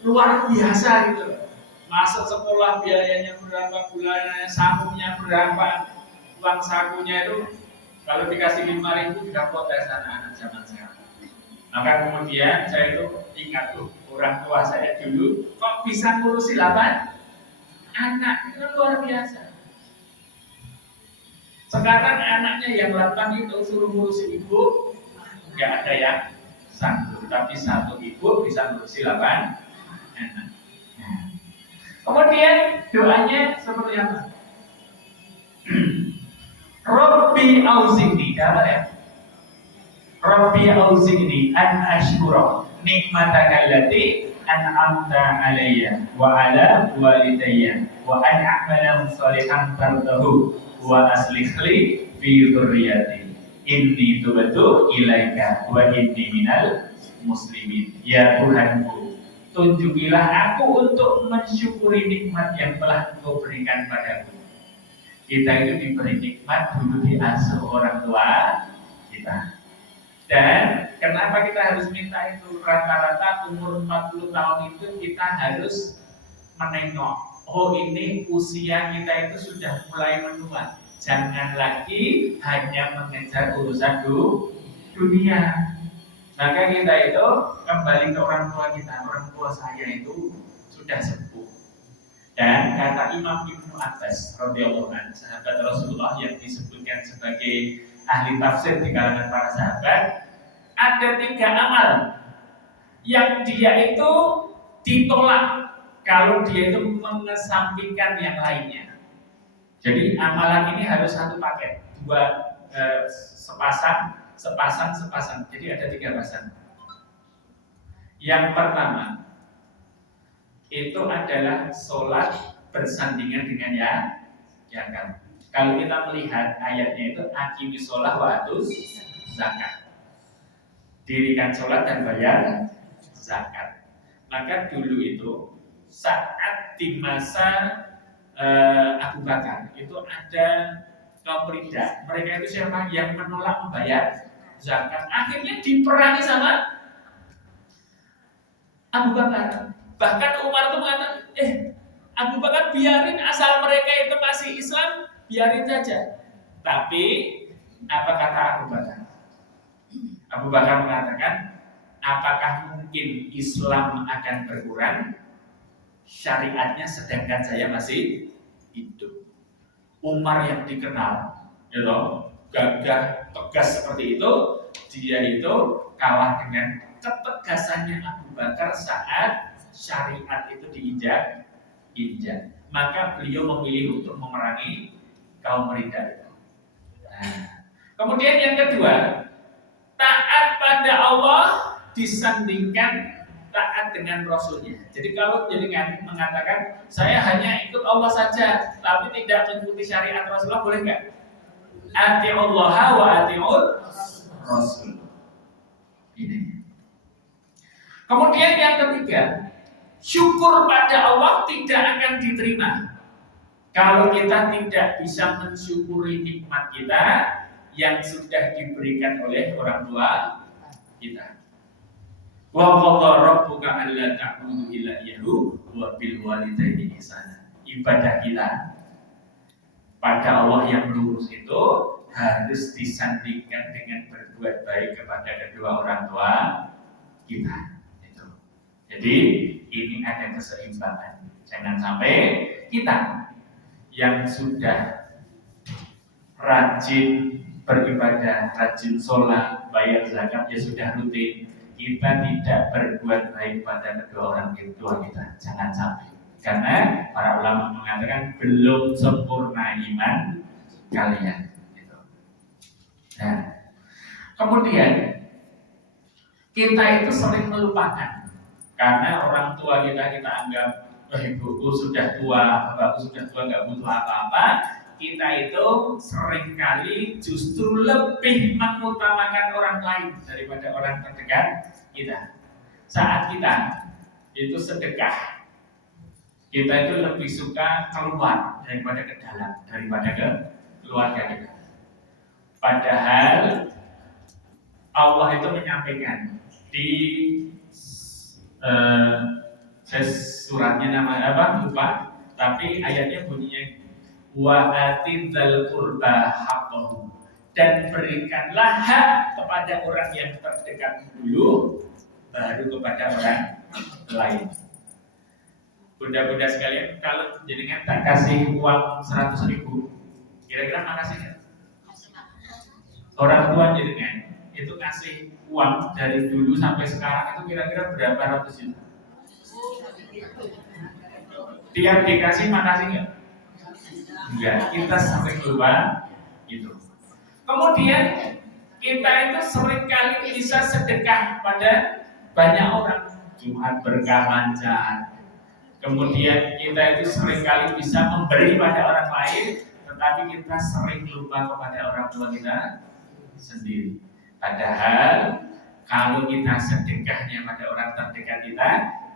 luar biasa gitu. Masuk sekolah biayanya berapa bulannya, sakunya berapa, uang sakunya itu kalau dikasih 5.000 sudah protes anak-anak zaman sekarang. Maka kemudian saya itu ingat tuh orang tua saya dulu kok bisa ngurusi 8 anak, itu luar biasa. Sekarang anaknya yang 8 itu suruh ngurusi ibu, nggak ada yang sanggup, tapi satu ibu bisa ngurusi 8 anak. Kemudian doanya seperti apa? Rabbi auzi'ni, apa ya? Rabbi auzi'ni an ashkura nikmataka allati an'amta alayya wa ala walidayya wa an a'mala shalihan tardahu wa aslih li fi dzurriyyati inni tubtu ilaika wa inni minal muslimin. Ya Tuhanku, tunjukilah aku untuk mensyukuri nikmat yang telah Engkau berikan padaku. Kita itu diberi nikmat dulu diasuh orang tua kita. Dan kenapa kita harus minta itu? Rata-rata umur 40 tahun itu kita harus menengok, oh ini usia kita itu sudah mulai menua. Jangan lagi hanya mengejar urusan dunia. Maka kita itu kembali ke orang tua kita. Orang tua saya itu sudah sepuh. Dan kata Imam Ibnu Abbas radhiyallahu anhu, sahabat Rasulullah yang disebutkan sebagai ahli tafsir di kalangan para sahabat, ada 3 amal yang dia itu ditolak kalau dia itu mengesampingkan yang lainnya. Jadi amalan ini harus satu paket, 2 sepasang. Jadi ada 3 pasang. Yang pertama itu adalah sholat bersandingan dengan zakat. Kalau kita melihat ayatnya itu aqimis sholah wa atuz zakat. Dirikan sholat dan bayar zakat. Maka dulu itu saat di masa Abu Bakar itu ada kaum Ridha. Mereka itu siapa yang menolak membayar zakat. Akhirnya diperangi sama Abu Bakar. Bahkan Umar itu mengatakan, Abu Bakar biarin, asal mereka itu masih Islam, biarin saja. Tapi apa kata Abu Bakar? Abu Bakar mengatakan, apakah mungkin Islam akan berkurang syariatnya sedangkan saya masih hidup? Umar yang dikenal, gagah, tegas seperti itu, dia itu kalah dengan ketegasannya Abu Bakar saat syariat itu diinjak. Maka beliau memilih untuk memerangi kaum Ridha. Nah, Kemudian yang kedua, taat pada Allah disandingkan taat dengan Rasulnya. Jadi kalau jenengan mengatakan saya hanya ikut Allah saja, tapi tidak mengikuti syariat Rasulullah, boleh nggak? Ati'ullah wa ati'ur Rasul. Ini. Kemudian yang ketiga, syukur pada Allah tidak akan diterima kalau kita tidak bisa mensyukuri nikmat kita yang sudah diberikan oleh orang tua kita. Wa qadha rabbuka alla ta'budu illa iyyahu wa bil walidayni ihsana. Ibadah kita pada Allah yang lurus itu harus disandingkan dengan berbuat baik kepada kedua orang tua kita. Itu. Jadi ini ada keseimbangan. Jangan sampai kita yang sudah rajin beribadah, rajin sholat, bayar zakat, ya sudah rutin, kita tidak berbuat baik pada kedua orang tua kita. Jangan sampai. Karena para ulama mengatakan belum sempurna iman kalian. Gitu. Nah, kemudian kita itu sering melupakan karena orang tua kita anggap ibuku sudah tua, bapakku sudah tua, nggak butuh apa-apa. Kita itu seringkali justru lebih mengutamakan orang lain daripada orang terdekat kita. Saat kita itu sedekah, kita itu lebih suka keluar daripada ke dalam, daripada ke keluarga kita. Padahal Allah itu menyampaikan di suratnya nama apa lupa, tapi ayatnya bunyinya wa atidzal qurba haqqahu, dan berikanlah hak kepada orang yang terdekat dulu, baru kepada orang lain. Bunda-bunda sekalian, kalau jenengan tak kasih uang 100.000, kira-kira makasih nggak? Orang tua jenengan itu kasih uang dari dulu sampai sekarang itu kira-kira berapa ratus juta? Tiap dikasih makasih nggak? Enggak, kita sering lupa gitu. Kemudian kita itu seringkali bisa sedekah pada banyak orang, Jumat berkah lancar. Kemudian kita itu seringkali bisa memberi pada orang lain, tetapi kita sering lupa kepada orang tua kita sendiri. Padahal kalau kita sedekahnya pada orang terdekat kita,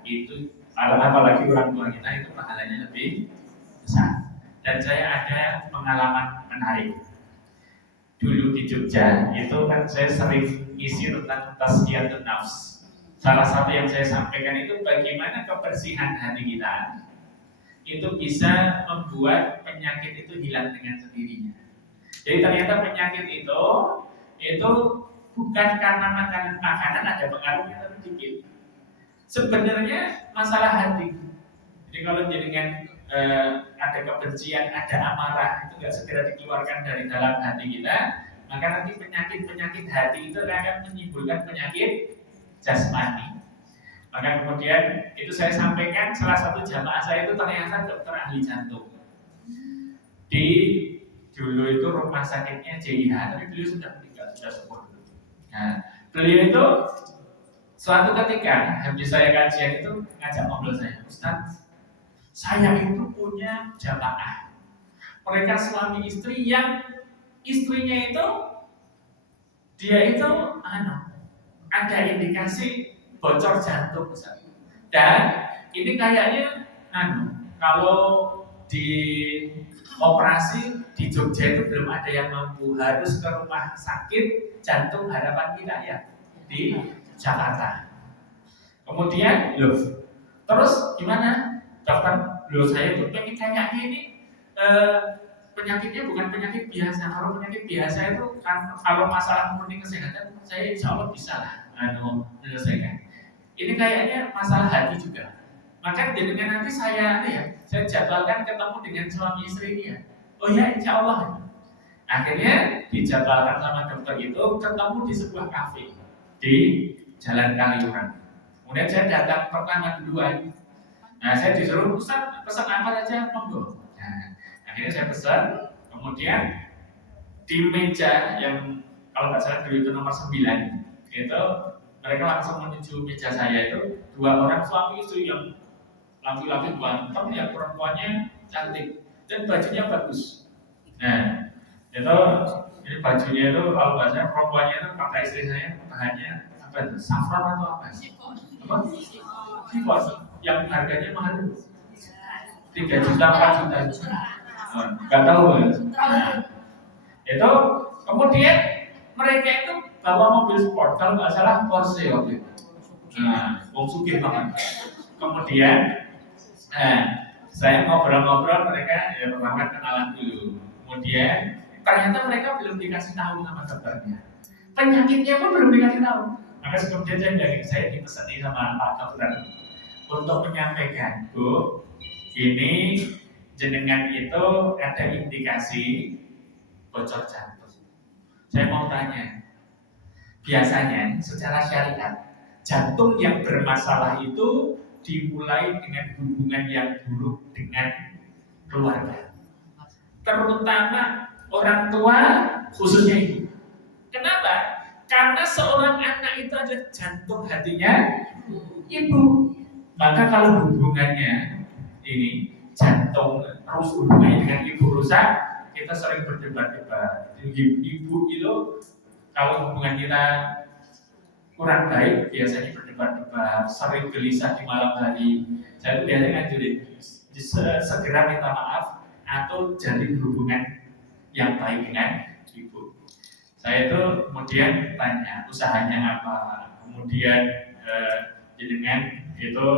itu apalagi orang tua kita, itu pahalanya lebih besar. Dan saya ada pengalaman menarik. Dulu di Jogja, itu kan saya sering isi tentang tazkiyatun nafs. Salah satu yang saya sampaikan itu bagaimana kebersihan hati kita itu bisa membuat penyakit itu hilang dengan sendirinya. Jadi ternyata penyakit itu bukan karena makanan ada pengaruhnya sedikit. Sebenarnya masalah hati. Jadi kalau jenengan ada kebencian, ada amarah, itu nggak segera dikeluarkan dari dalam hati kita, maka nanti penyakit hati itu akan menimbulkan penyakit jasmani. Maka kemudian itu saya sampaikan, salah satu jamaah saya itu ternyata dokter ahli jantung. Di dulu itu rumah sakitnya JIH, tapi beliau sudah meninggal, sudah sepuh. Nah, beliau itu suatu ketika habis saya kajian itu ngajak ngobrol saya, Ustaz, saya itu punya jamaah. Mereka suami istri yang istrinya itu dia itu ada indikasi bocor jantung, Ustaz. Dan ini kayaknya kalau di operasi di Jogja itu belum ada yang mampu, harus ke rumah sakit jantung harapan kita ya di Jakarta. Kemudian terus gimana? Dokter, saya itu pengen kayaknya ini penyakitnya bukan penyakit biasa. Kalau penyakit biasa itu kan kalau masalah murni kesehatan saya insya Allah bisa lah menyelesaikan. Ini kayaknya masalah hati juga. Maka dengan nanti saya jadwalkan ketemu dengan suami istri ini ya. Oh ya, insya Allah. Akhirnya dijadwalkan sama dokter itu ketemu di sebuah kafe di Jalan Kaliurang. Kemudian saya datang pertama duluan. Nah, saya disuruh pesan apa saja, monggo. Nah, akhirnya saya pesan, kemudian di meja yang kalau nggak salah dulu itu nomor 9 itu mereka langsung menuju meja saya itu 2 orang suami istri yang laki-laki ganteng yang perempuannya cantik dan bajunya bagus. Nah itu ini bajunya itu kalau nggak salah perempuannya itu kata istri saya bahannya apa itu saffron atau apa? Apa? Sifon yang harganya mahal 3 juta 4 juta. Nggak tahu ya. Nah, itu kemudian mereka itu bawa mobil sport kalau nggak salah Porsche waktu itu. Nah, wong sugih banget. Kemudian, saya ngobrol-ngobrol mereka ya pertama kenalan dulu. Kemudian ternyata mereka belum dikasih tahu nama dokternya. Penyakitnya pun belum dikasih tahu. Maka kemudian saya dipesani sama Pak Dokter untuk menyampaikan, Bu, ini jenengan itu ada indikasi bocor jantung. Saya mau tanya, biasanya secara syariat jantung yang bermasalah itu dimulai dengan hubungan yang buruk dengan keluarga, terutama orang tua, khususnya ibu. Kenapa? Karena seorang anak itu adalah jantung hatinya ibu. Maka kalau hubungannya ini jantung terus hubungannya dengan ibu rusak, kita sering berdebat-debat. Ibu itu kalau hubungan kita kurang baik, biasanya berdebat-debat, sering gelisah di malam hari. Saya itu biasanya ngajurin segera minta maaf atau jalin hubungan yang baik dengan ibu. Saya itu kemudian tanya usahanya apa, kemudian jenengan itu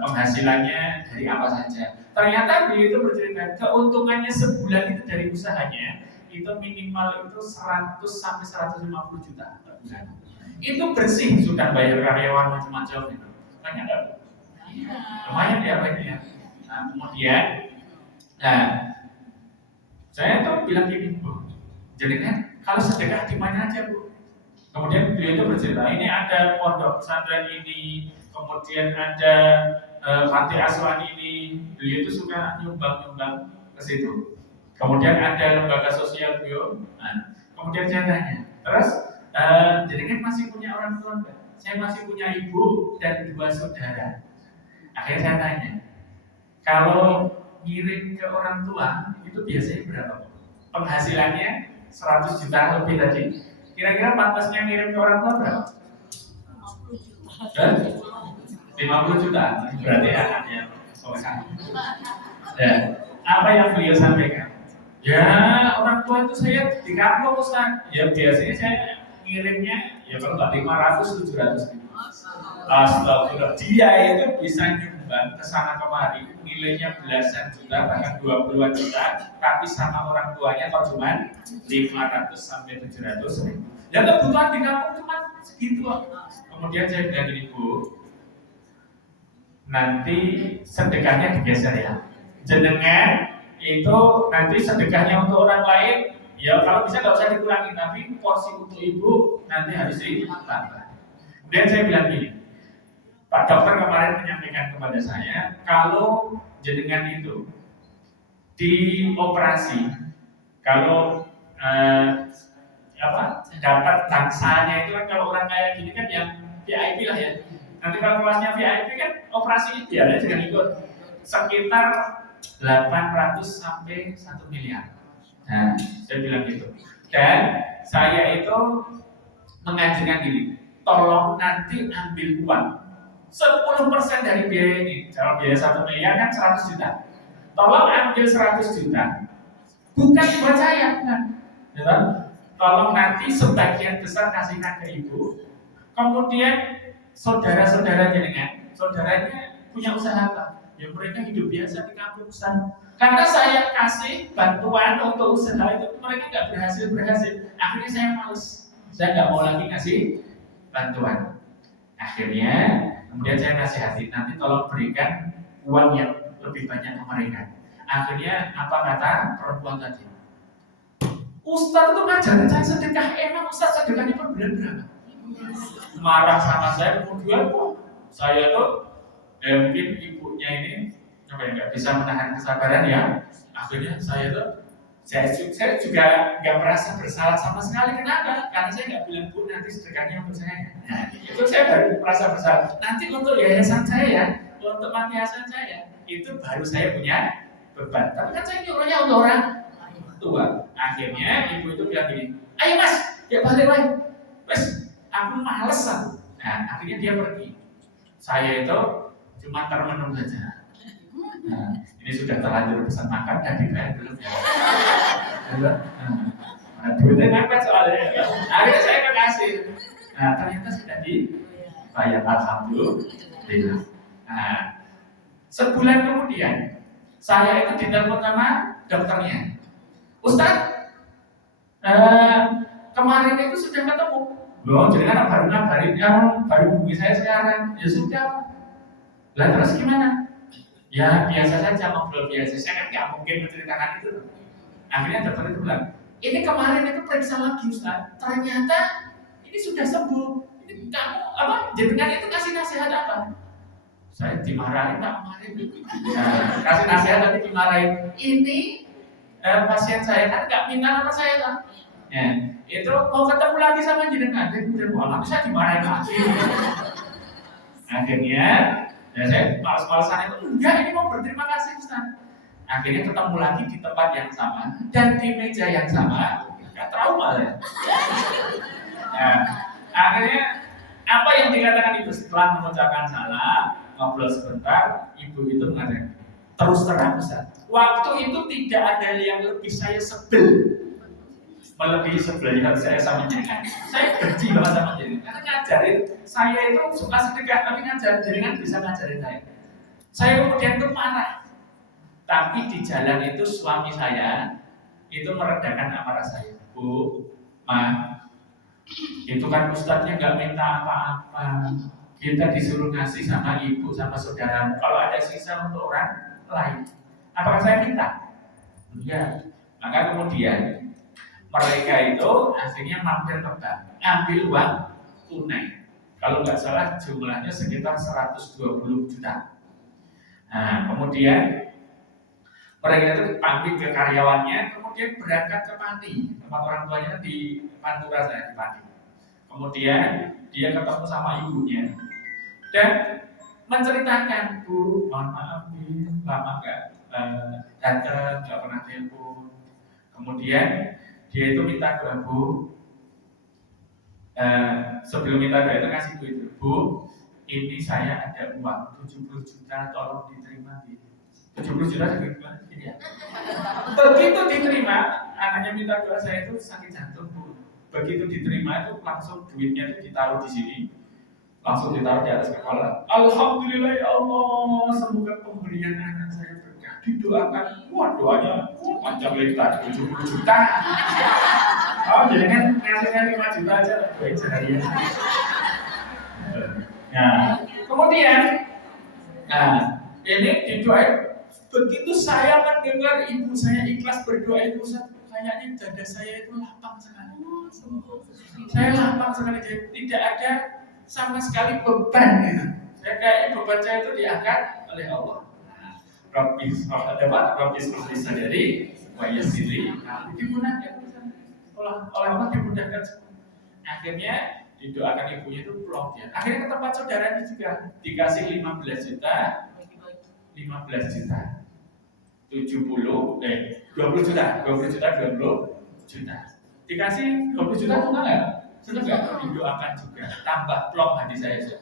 penghasilannya dari apa saja. Ternyata beliau itu bercerita keuntungannya sebulan itu dari usahanya itu minimal itu 100 sampai 150 juta per bulan. Itu bersih sudah bayar karyawan macam-macam itu. Banyak enggak? Lumayan ya banyak ya. Nah, kemudian saya tuh bilang gini, Bu, jenengan kalau sedekah di mana aja, Bu? Kemudian beliau itu bercerita, ini ada pondok pesantren ini, kemudian ada panti asuhan ini, beliau itu suka nyumbang ke situ. Kemudian ada lembaga sosial beliau. Nah, kemudian saya tanya, terus jadi kan masih punya orang tua enggak? Saya masih punya ibu dan 2 saudara. Akhirnya saya tanya, kalau ngirim ke orang tua itu biasanya berapa? Penghasilannya 100 juta lebih tadi. Kira-kira pantasnya ngirim ke orang tua berapa? 50 juta. Berarti anaknya soleh. Ya, apa yang beliau sampaikan? Ya, orang tua itu saya di kampung Ustaz. Ya biasanya saya ngirimnya ya kalau nggak 500 700 ribu. Astagfirullah. Dia itu bisa nyumbang ke sana kemari nilainya belasan juta bahkan 20-an juta, tapi sama orang tuanya kalau cuma 500 sampai 700 ribu. Ya kebutuhan di kampung cuma segitu. Kemudian saya bilang gini, Bu, nanti sedekahnya digeser ya. Jenengan itu nanti sedekahnya untuk orang lain, ya kalau bisa nggak usah dikurangi, tapi porsi untuk ibu nanti harus ditambah. Dan saya bilang gini, Pak Dokter kemarin menyampaikan kepada saya, kalau jenengan itu dioperasi, kalau dapat tangsanya itu kan kalau orang kaya gini kan yang VIP lah ya. Nanti kalau kelasnya VIP kan operasinya biaya jangan ikut sekitar 800 sampai 1 miliar. Nah, saya bilang gitu. Dan saya itu mengajukan diri, tolong nanti ambil uang 10% dari biaya ini. Kalau biaya 1 miliar kan 100 juta. Tolong ambil 100 juta. Bukan buat saya, kan? Ya, tolong nanti sebagian besar kasihkan ke ibu. Kemudian saudara-saudara jenengan, saudaranya punya usaha apa? Ya mereka hidup biasa di kampung Ustaz. Karena saya kasih bantuan untuk usaha itu, mereka nggak berhasil. Akhirnya saya males. Saya nggak mau lagi ngasih bantuan. Akhirnya, kemudian saya nasihati, nanti tolong berikan uang yang lebih banyak ke mereka. Akhirnya apa kata perempuan tadi? Ustaz itu ngajarin saya sedekah, emang Ustaz sedekahnya per bulan berapa? Marah sama saya, kemudian saya tuh mungkin ibunya ini nggak bisa menahan kesabaran ya. Akhirnya saya tuh Saya juga nggak merasa bersalah sama sekali. Kenapa? Karena saya nggak bilang, Bu, nanti sedekahnya untuk saya. Nah, itu saya baru merasa bersalah. Nanti untuk yayasan saya, untuk panti asuhan saya, itu baru saya punya beban. Tapi kan saya nyuruhnya untuk orang tua. Akhirnya ibu itu bilang gini, ayo mas, ya balik lagi. Mas, aku males aku. Nah, akhirnya dia pergi. Saya itu cuma termenung saja. Nah, ini sudah terlanjur pesan makan dan dibayar belum ya? Nah, duitnya mepet soalnya. Akhirnya saya kasih. Nah, ternyata sudah dibayar, alhamdulillah. Nah, sebulan kemudian saya itu ditelepon sama dokternya. Ustaz, kemarin itu sudah ketemu. Loh, jadi kan baru ngabarin, baru hubungi saya sekarang. Ya sudah. Lah terus gimana? Ya biasa saja, ngobrol biasa. Saya kan nggak mungkin menceritakan itu. Akhirnya dokter itu bilang, ini kemarin itu periksa lagi Ustaz. Ternyata ini sudah sembuh. Ini kamu apa? Jenengan itu kasih nasihat apa? Saya dimarahin Pak kemarin. Nah, kasih nasihat tapi dimarahin. Ini pasien saya kan nggak minta nama saya kan? Ya, itu mau ketemu lagi sama jenengan. Kemudian malam saya dimarahin lagi. Akhirnya ya saya malas-malasan itu, enggak, ini mau berterima kasih Ustaz. Akhirnya ketemu lagi di tempat yang sama dan di meja yang sama. Gak trauma ya. Nah, akhirnya apa yang dikatakan itu setelah mengucapkan salam, ngobrol sebentar, ibu itu mengatakan, terus terang Ustaz, waktu itu tidak ada yang lebih saya sebel, melebihi sebelnya saya sama jenengan. Saya benci banget sama jenengan karena ngajarin saya itu suka sedekah, tapi ngajarin jenengan bisa ngajarin saya. Saya kemudian itu marah, tapi di jalan itu suami saya itu meredakan amarah saya. Bu, Ma, itu kan ustadznya nggak minta apa-apa. Kita disuruh ngasih sama ibu sama saudaramu. Kalau ada sisa untuk orang lain, apakah saya minta? Enggak. Maka kemudian mereka itu akhirnya mampir ke bank, ambil uang tunai. Kalau nggak salah jumlahnya sekitar 120 juta. Nah, kemudian mereka itu pamit ke karyawannya, kemudian berangkat ke Pati. Tempat orang tuanya di Pantura, saya di Pati. Kemudian dia ketemu sama ibunya dan menceritakan, Bu, mohon maaf nih, lama nggak datang, nggak pernah telepon. Kemudian dia itu minta doa, Bu, sebelum minta doa itu kasih duit, Bu, ini saya ada uang 70 juta, tolong diterima. 70 juta gimana? Ini ya. Begitu diterima, anaknya minta doa, saya itu sakit jantung, Bu. Begitu diterima itu langsung duitnya itu ditaruh di sini, langsung ditaruh di atas kepala. Alhamdulillah ya Allah, semoga pemberian anak saya berkah. Didoakan, wah doanya, panjang lebar 70 juta. Oh, jadi kan ngasihnya 5 juta aja, baik sehari. Nah, kemudian, ini didoain. Begitu saya mendengar ibu saya ikhlas berdoa itu, kayaknya dada saya itu lapang sekali. Saya lapang sekali, jadi tidak ada sama sekali beban gitu. Saya kayak beban saya itu diangkat oleh Allah. Rabbis bisa jadi wayasiri. Dimudahkan oleh Allah, dimudahkan. Akhirnya didoakan ibunya itu plong ya. Akhirnya ke tempat saudaranya juga dikasih 15 juta. 15 juta. 20 juta. Dikasih 20 juta senang nggak? Senang nggak? Didoakan juga. Tambah plong hati saya.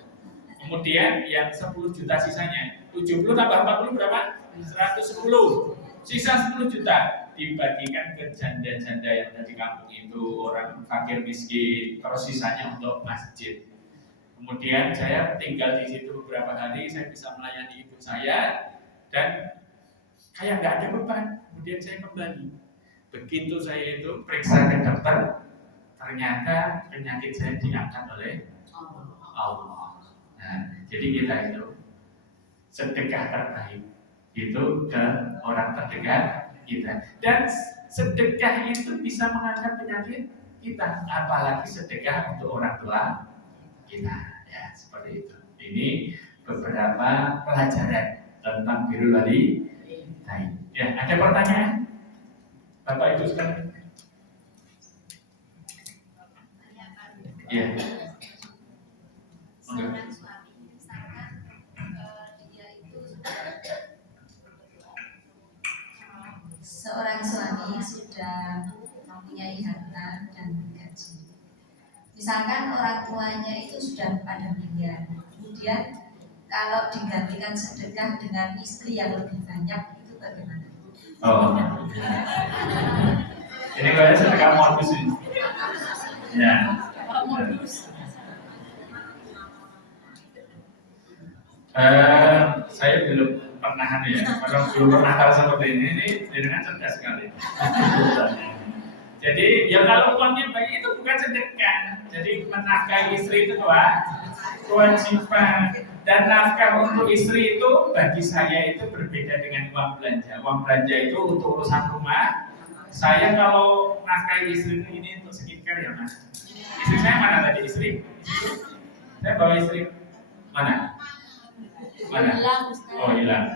Kemudian yang 10 juta sisanya, 70 tambah 40 berapa? 110. Sisa 10 juta dibagikan ke janda-janda yang ada di kampung itu, orang fakir miskin, terus sisanya untuk masjid. Kemudian saya tinggal di situ beberapa hari, saya bisa melayani ibu saya dan kayak nggak ada beban. Kemudian saya kembali. Begitu saya itu periksa ke dokter, ternyata penyakit saya diangkat oleh Allah. Nah, jadi kita itu sedekah terbaik itu ke orang terdekat kita, dan sedekah itu bisa mengangkat penyakit kita, apalagi sedekah untuk orang tua kita. Ya, seperti itu. Ini beberapa pelajaran tentang birrul walidain. Ya, ada pertanyaan? Bapak Ibu sekalian. Iya. Seorang suami, misalkan dia itu seorang suami sudah mempunyai harta dan gaji. Misalkan orang tuanya itu sudah pada meninggal, kemudian kalau digantikan sedekah dengan istri yang lebih banyak, itu bagaimana? Oh, ini kayaknya sedekah modus ini. Ya. Saya belum pernah ya, kalau belum pernah tahu seperti ini dengan cerdas sekali. Jadi ya kalau uangnya baik itu bukan sedekah. Jadi menafkahi istri itu kewajiban, dan nafkah untuk istri itu bagi saya itu berbeda dengan uang belanja. Uang belanja itu untuk urusan rumah. Saya kalau nafkahi istri ini untuk skincare ya mas. Istri saya mana tadi istri? Saya bawa istri mana? Mana? Oh hilang.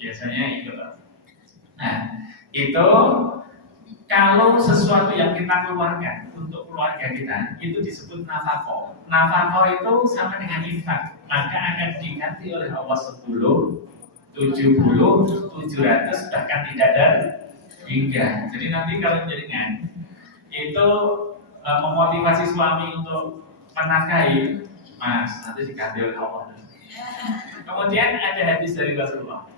Biasanya itu. Nah itu kalau sesuatu yang kita keluarkan untuk keluarga kita itu disebut nafkah. Nafkah itu sama dengan infak, maka akan diganti oleh Allah 10, 70, 700 bahkan tidak ada hingga. Jadi nanti kalau jaringan itu memotivasi suami untuk menafkahi, mas nanti diganti oleh Allah. Kemudian ada hadis dari Rasulullah,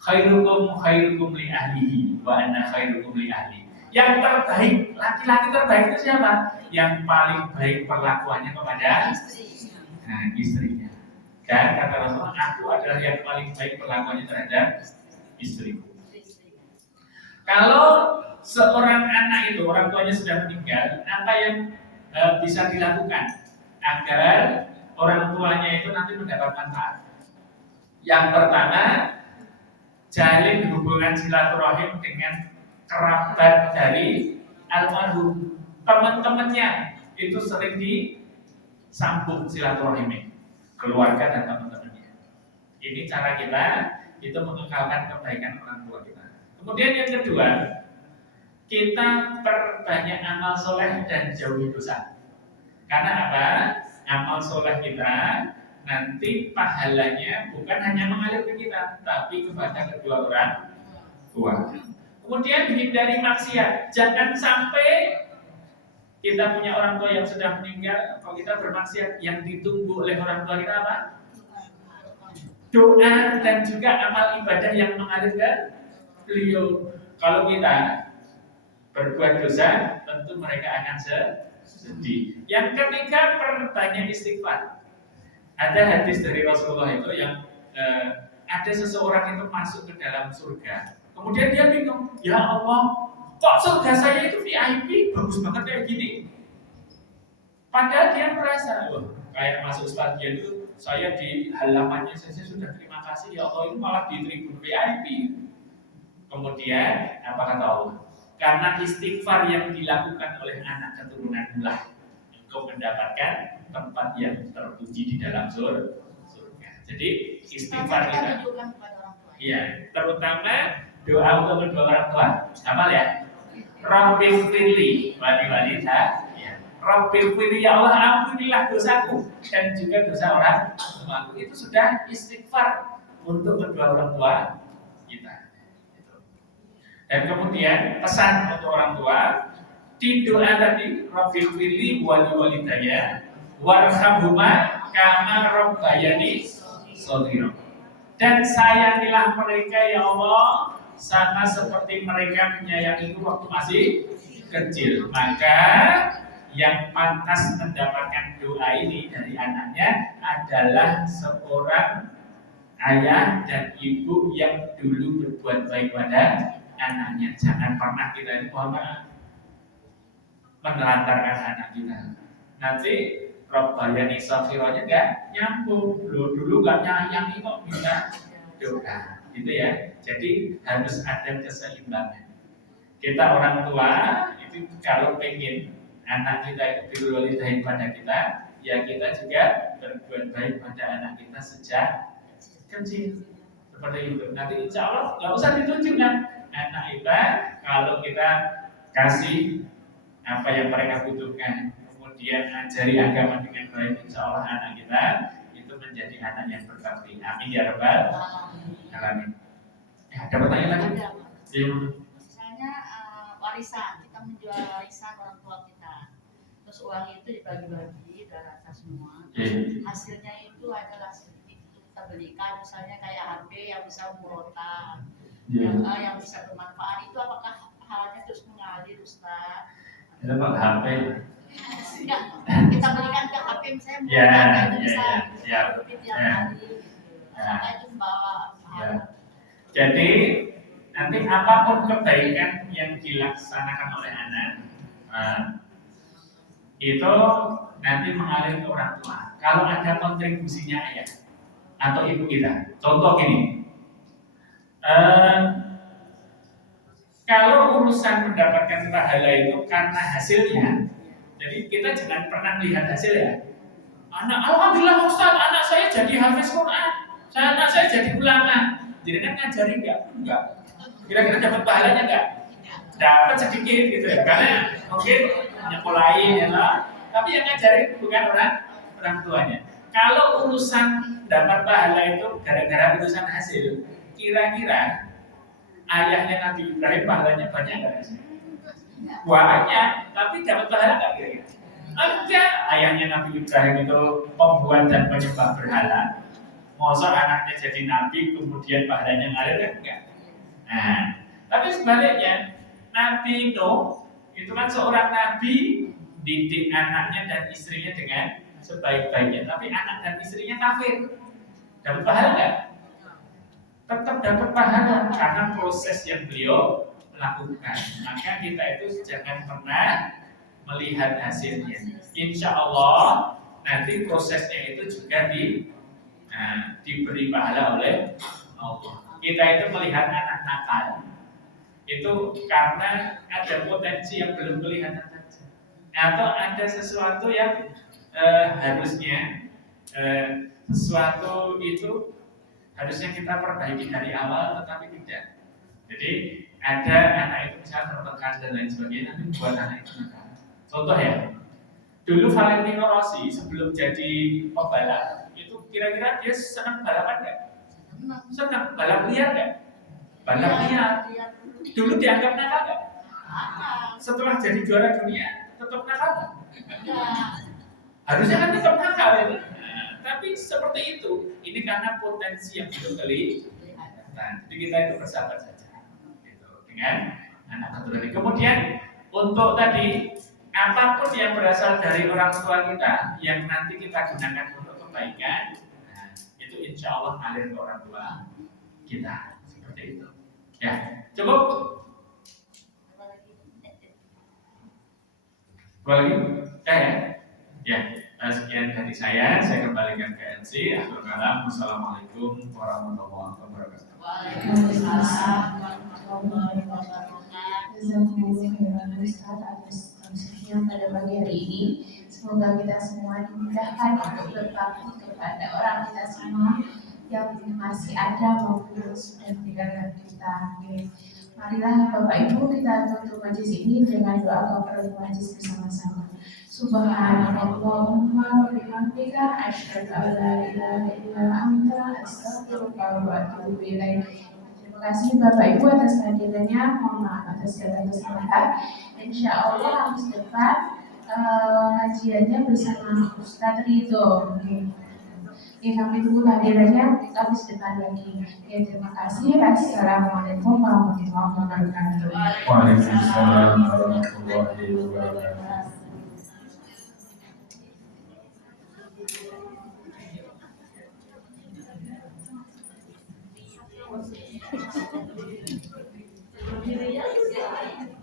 khairukum li ahlihi wa ana khairukum li ahli. Yang terbaik, laki-laki terbaik itu siapa? Yang paling baik perlakuannya kepada istrinya. Dan kata Rasulullah, aku adalah yang paling baik perlakuannya terhadap istriku. Kalau seorang anak itu orang tuanya sudah meninggal, apa yang bisa dilakukan agar orang tuanya itu nanti mendapat manfaat? Yang pertama, jalin hubungan silaturahim dengan kerabat dari almarhum. Teman-temannya itu sering disambung silaturahim, keluarga dan teman-temannya. Ini cara kita itu mengekalkan kebaikan orang tua kita. Kemudian yang kedua, kita perbanyak amal soleh dan jauhi dosa. Karena apa? Amal soleh kita nanti pahalanya bukan hanya mengalir ke kita, tapi kepada kedua orang tua. Kemudian hindari maksiat. Jangan sampai kita punya orang tua yang sudah meninggal, kalau kita bermaksiat, yang ditunggu oleh orang tua kita apa? Doa dan juga amal ibadah yang mengalir ke beliau. Kalau kita berbuat dosa, tentu mereka akan sedih. Yang ketiga, perbanyak istighfar. Ada hadis dari Rasulullah itu yang ada seseorang itu masuk ke dalam surga. Kemudian dia bingung, ya Allah, kok surga saya itu VIP, bagus banget kayak gini. Padahal dia merasa, kayak masuk stadion itu, saya di halamannya saja sudah terima kasih, ya Allah, itu malah di tribun VIP. Kemudian, apa kata Allah? Karena istighfar yang dilakukan oleh anak keturunanlah, engkau mendapatkan tempat yang terpuji di dalam surga. Jadi istighfar kita, iya, terutama doa untuk kedua orang tua. Sama ya? Rabbil firli, wali ya. Rabbil firli, ya Allah ampunilah dosaku dan juga dosa orang tuaku. Itu sudah istighfar untuk kedua orang tua kita. Dan kemudian pesan untuk orang tua di doa tadi, Rabbil firli walidayya warhamhuma kama rabbayani shaghira. Dan sayangilah mereka ya Allah sama seperti mereka menyayangiku waktu masih kecil. Maka yang pantas mendapatkan doa ini dari anaknya adalah seorang ayah dan ibu yang dulu berbuat baik pada anaknya. Jangan pernah kita ini menelantarkan anak kita. Nanti Rabbayani Shaghiranya enggak nyambung. Dulu enggak nyayangi kok bisa doa. Gitu ya. Jadi harus ada keseimbangan. Kita orang tua itu kalau pengen anak kita itu berwalidain pada kita, ya kita juga berbuat baik pada anak kita sejak kecil. Seperti itu. Nanti insya Allah nggak usah ditunjukkan anak kita, kalau kita kasih apa yang mereka butuhkan, kemudian ajari agama dengan baik, insya Allah anak kita itu menjadi anak yang berbakti. Amin ya rabbal alamin. Ada pertanyaan lagi? Ada. Iya. Misalnya warisan, kita menjual warisan orang tua kita, terus uang itu dibagi-bagi ke rata semua. Hasilnya itu adalah sedikit kita belikan, misalnya kayak HP yang bisa murotan, yang bisa bermanfaat. Itu apakah halnya terus mengalir, Ustaz? Itu Pak HP. Enggak, kita berikan ke HP misalnya Ya, itu bisa ya. tiap hari. Sampai itu membawa pahala. Jadi nanti apapun kebaikan yang dilaksanakan oleh anak, itu nanti mengalir ke orang tua. Kalau ada kontribusinya ayah atau ibu kita, contoh gini, kalau urusan mendapatkan pahala itu karena hasilnya, jadi kita jangan pernah melihat hasil ya. Alhamdulillah Ustaz, anak saya jadi hafiz Quran, anak saya jadi ulama. Jadi kan ngajari enggak? Kira-kira dapat pahalanya enggak? Dapat sedikit gitu ya, karena mungkin nyekolahin ya lah. Tapi yang ngajarin bukan orang tuanya. Kalau urusan dapat pahala itu gara-gara urusan hasil, kira-kira ayahnya Nabi Ibrahim pahalanya banyak enggak? Banyak, tapi dapat pahala enggak kira-kira? Enggak, ayahnya Nabi Ibrahim itu pembuat dan penyembah berhala. Masa anaknya jadi nabi kemudian pahalanya ngalir kan enggak? Nah, tapi sebaliknya Nabi Nuh itu kan seorang nabi, didik anaknya dan istrinya dengan sebaik-baiknya, tapi anak dan istrinya kafir. Dapat pahala enggak? Tetap dapat pahala karena proses yang beliau lakukan. Maka kita itu jangan pernah melihat hasilnya. Insya Allah nanti prosesnya itu juga diberi pahala oleh Allah. Kita itu melihat anak nakal itu karena ada potensi yang belum kelihatan saja, atau ada sesuatu yang harusnya sesuatu itu harusnya kita perbaiki dari awal, tetapi tidak. Jadi ada anak itu misalnya tertekan dan lain sebagainya, nanti buat anak itu nakal. Contoh ya, dulu Valentino Rossi sebelum jadi pembalap itu kira-kira dia senang balapan nggak? Senang balap liar nggak? Balap liar. Dulu dianggap nakal nggak? Setelah jadi juara dunia tetap nakal nggak? Harusnya kan tetap nakal ya. Tapi seperti itu. Ini karena potensi yang belum kelihatan. Jadi kita itu bersahabat saja. Gitu. Dengan anak keturunan. Kemudian untuk tadi apapun yang berasal dari orang tua kita yang nanti kita gunakan untuk kebaikan, itu insya Allah ngalir ke orang tua kita. Seperti itu. Ya, cukup. Lagi? Ya. Sekian dari saya kembalikan ke MC. Akhirul kalam. Wassalamualaikum warahmatullahi wabarakatuh. Waalaikumsalam warahmatullahi wabarakatuh. Yang pada pagi hari ini, semoga kita semua dimudahkan untuk berbakti kepada orang kita semua yang masih ada maupun yang sudah meninggalkan kita. Marilah Bapak Ibu kita tutup majlis ini dengan doa kafaratul majlis bersama-sama. Subhanallahumma wa bihamdika asyhadu an la ilaha illa anta astaghfiruka wa atubu ilaik. Terima kasih Bapak Ibu atas kehadirannya, mohon maaf atas segala kesalahan. Insya Allah habis depan kajiannya bersama Ustadz Ridho. Kami tunggu kehadirannya habis depan lagi. Terima kasih. Assalamualaikum warahmatullahi wabarakatuh. Waalaikumsalam warahmatullahi wabarakatuh. Thank you.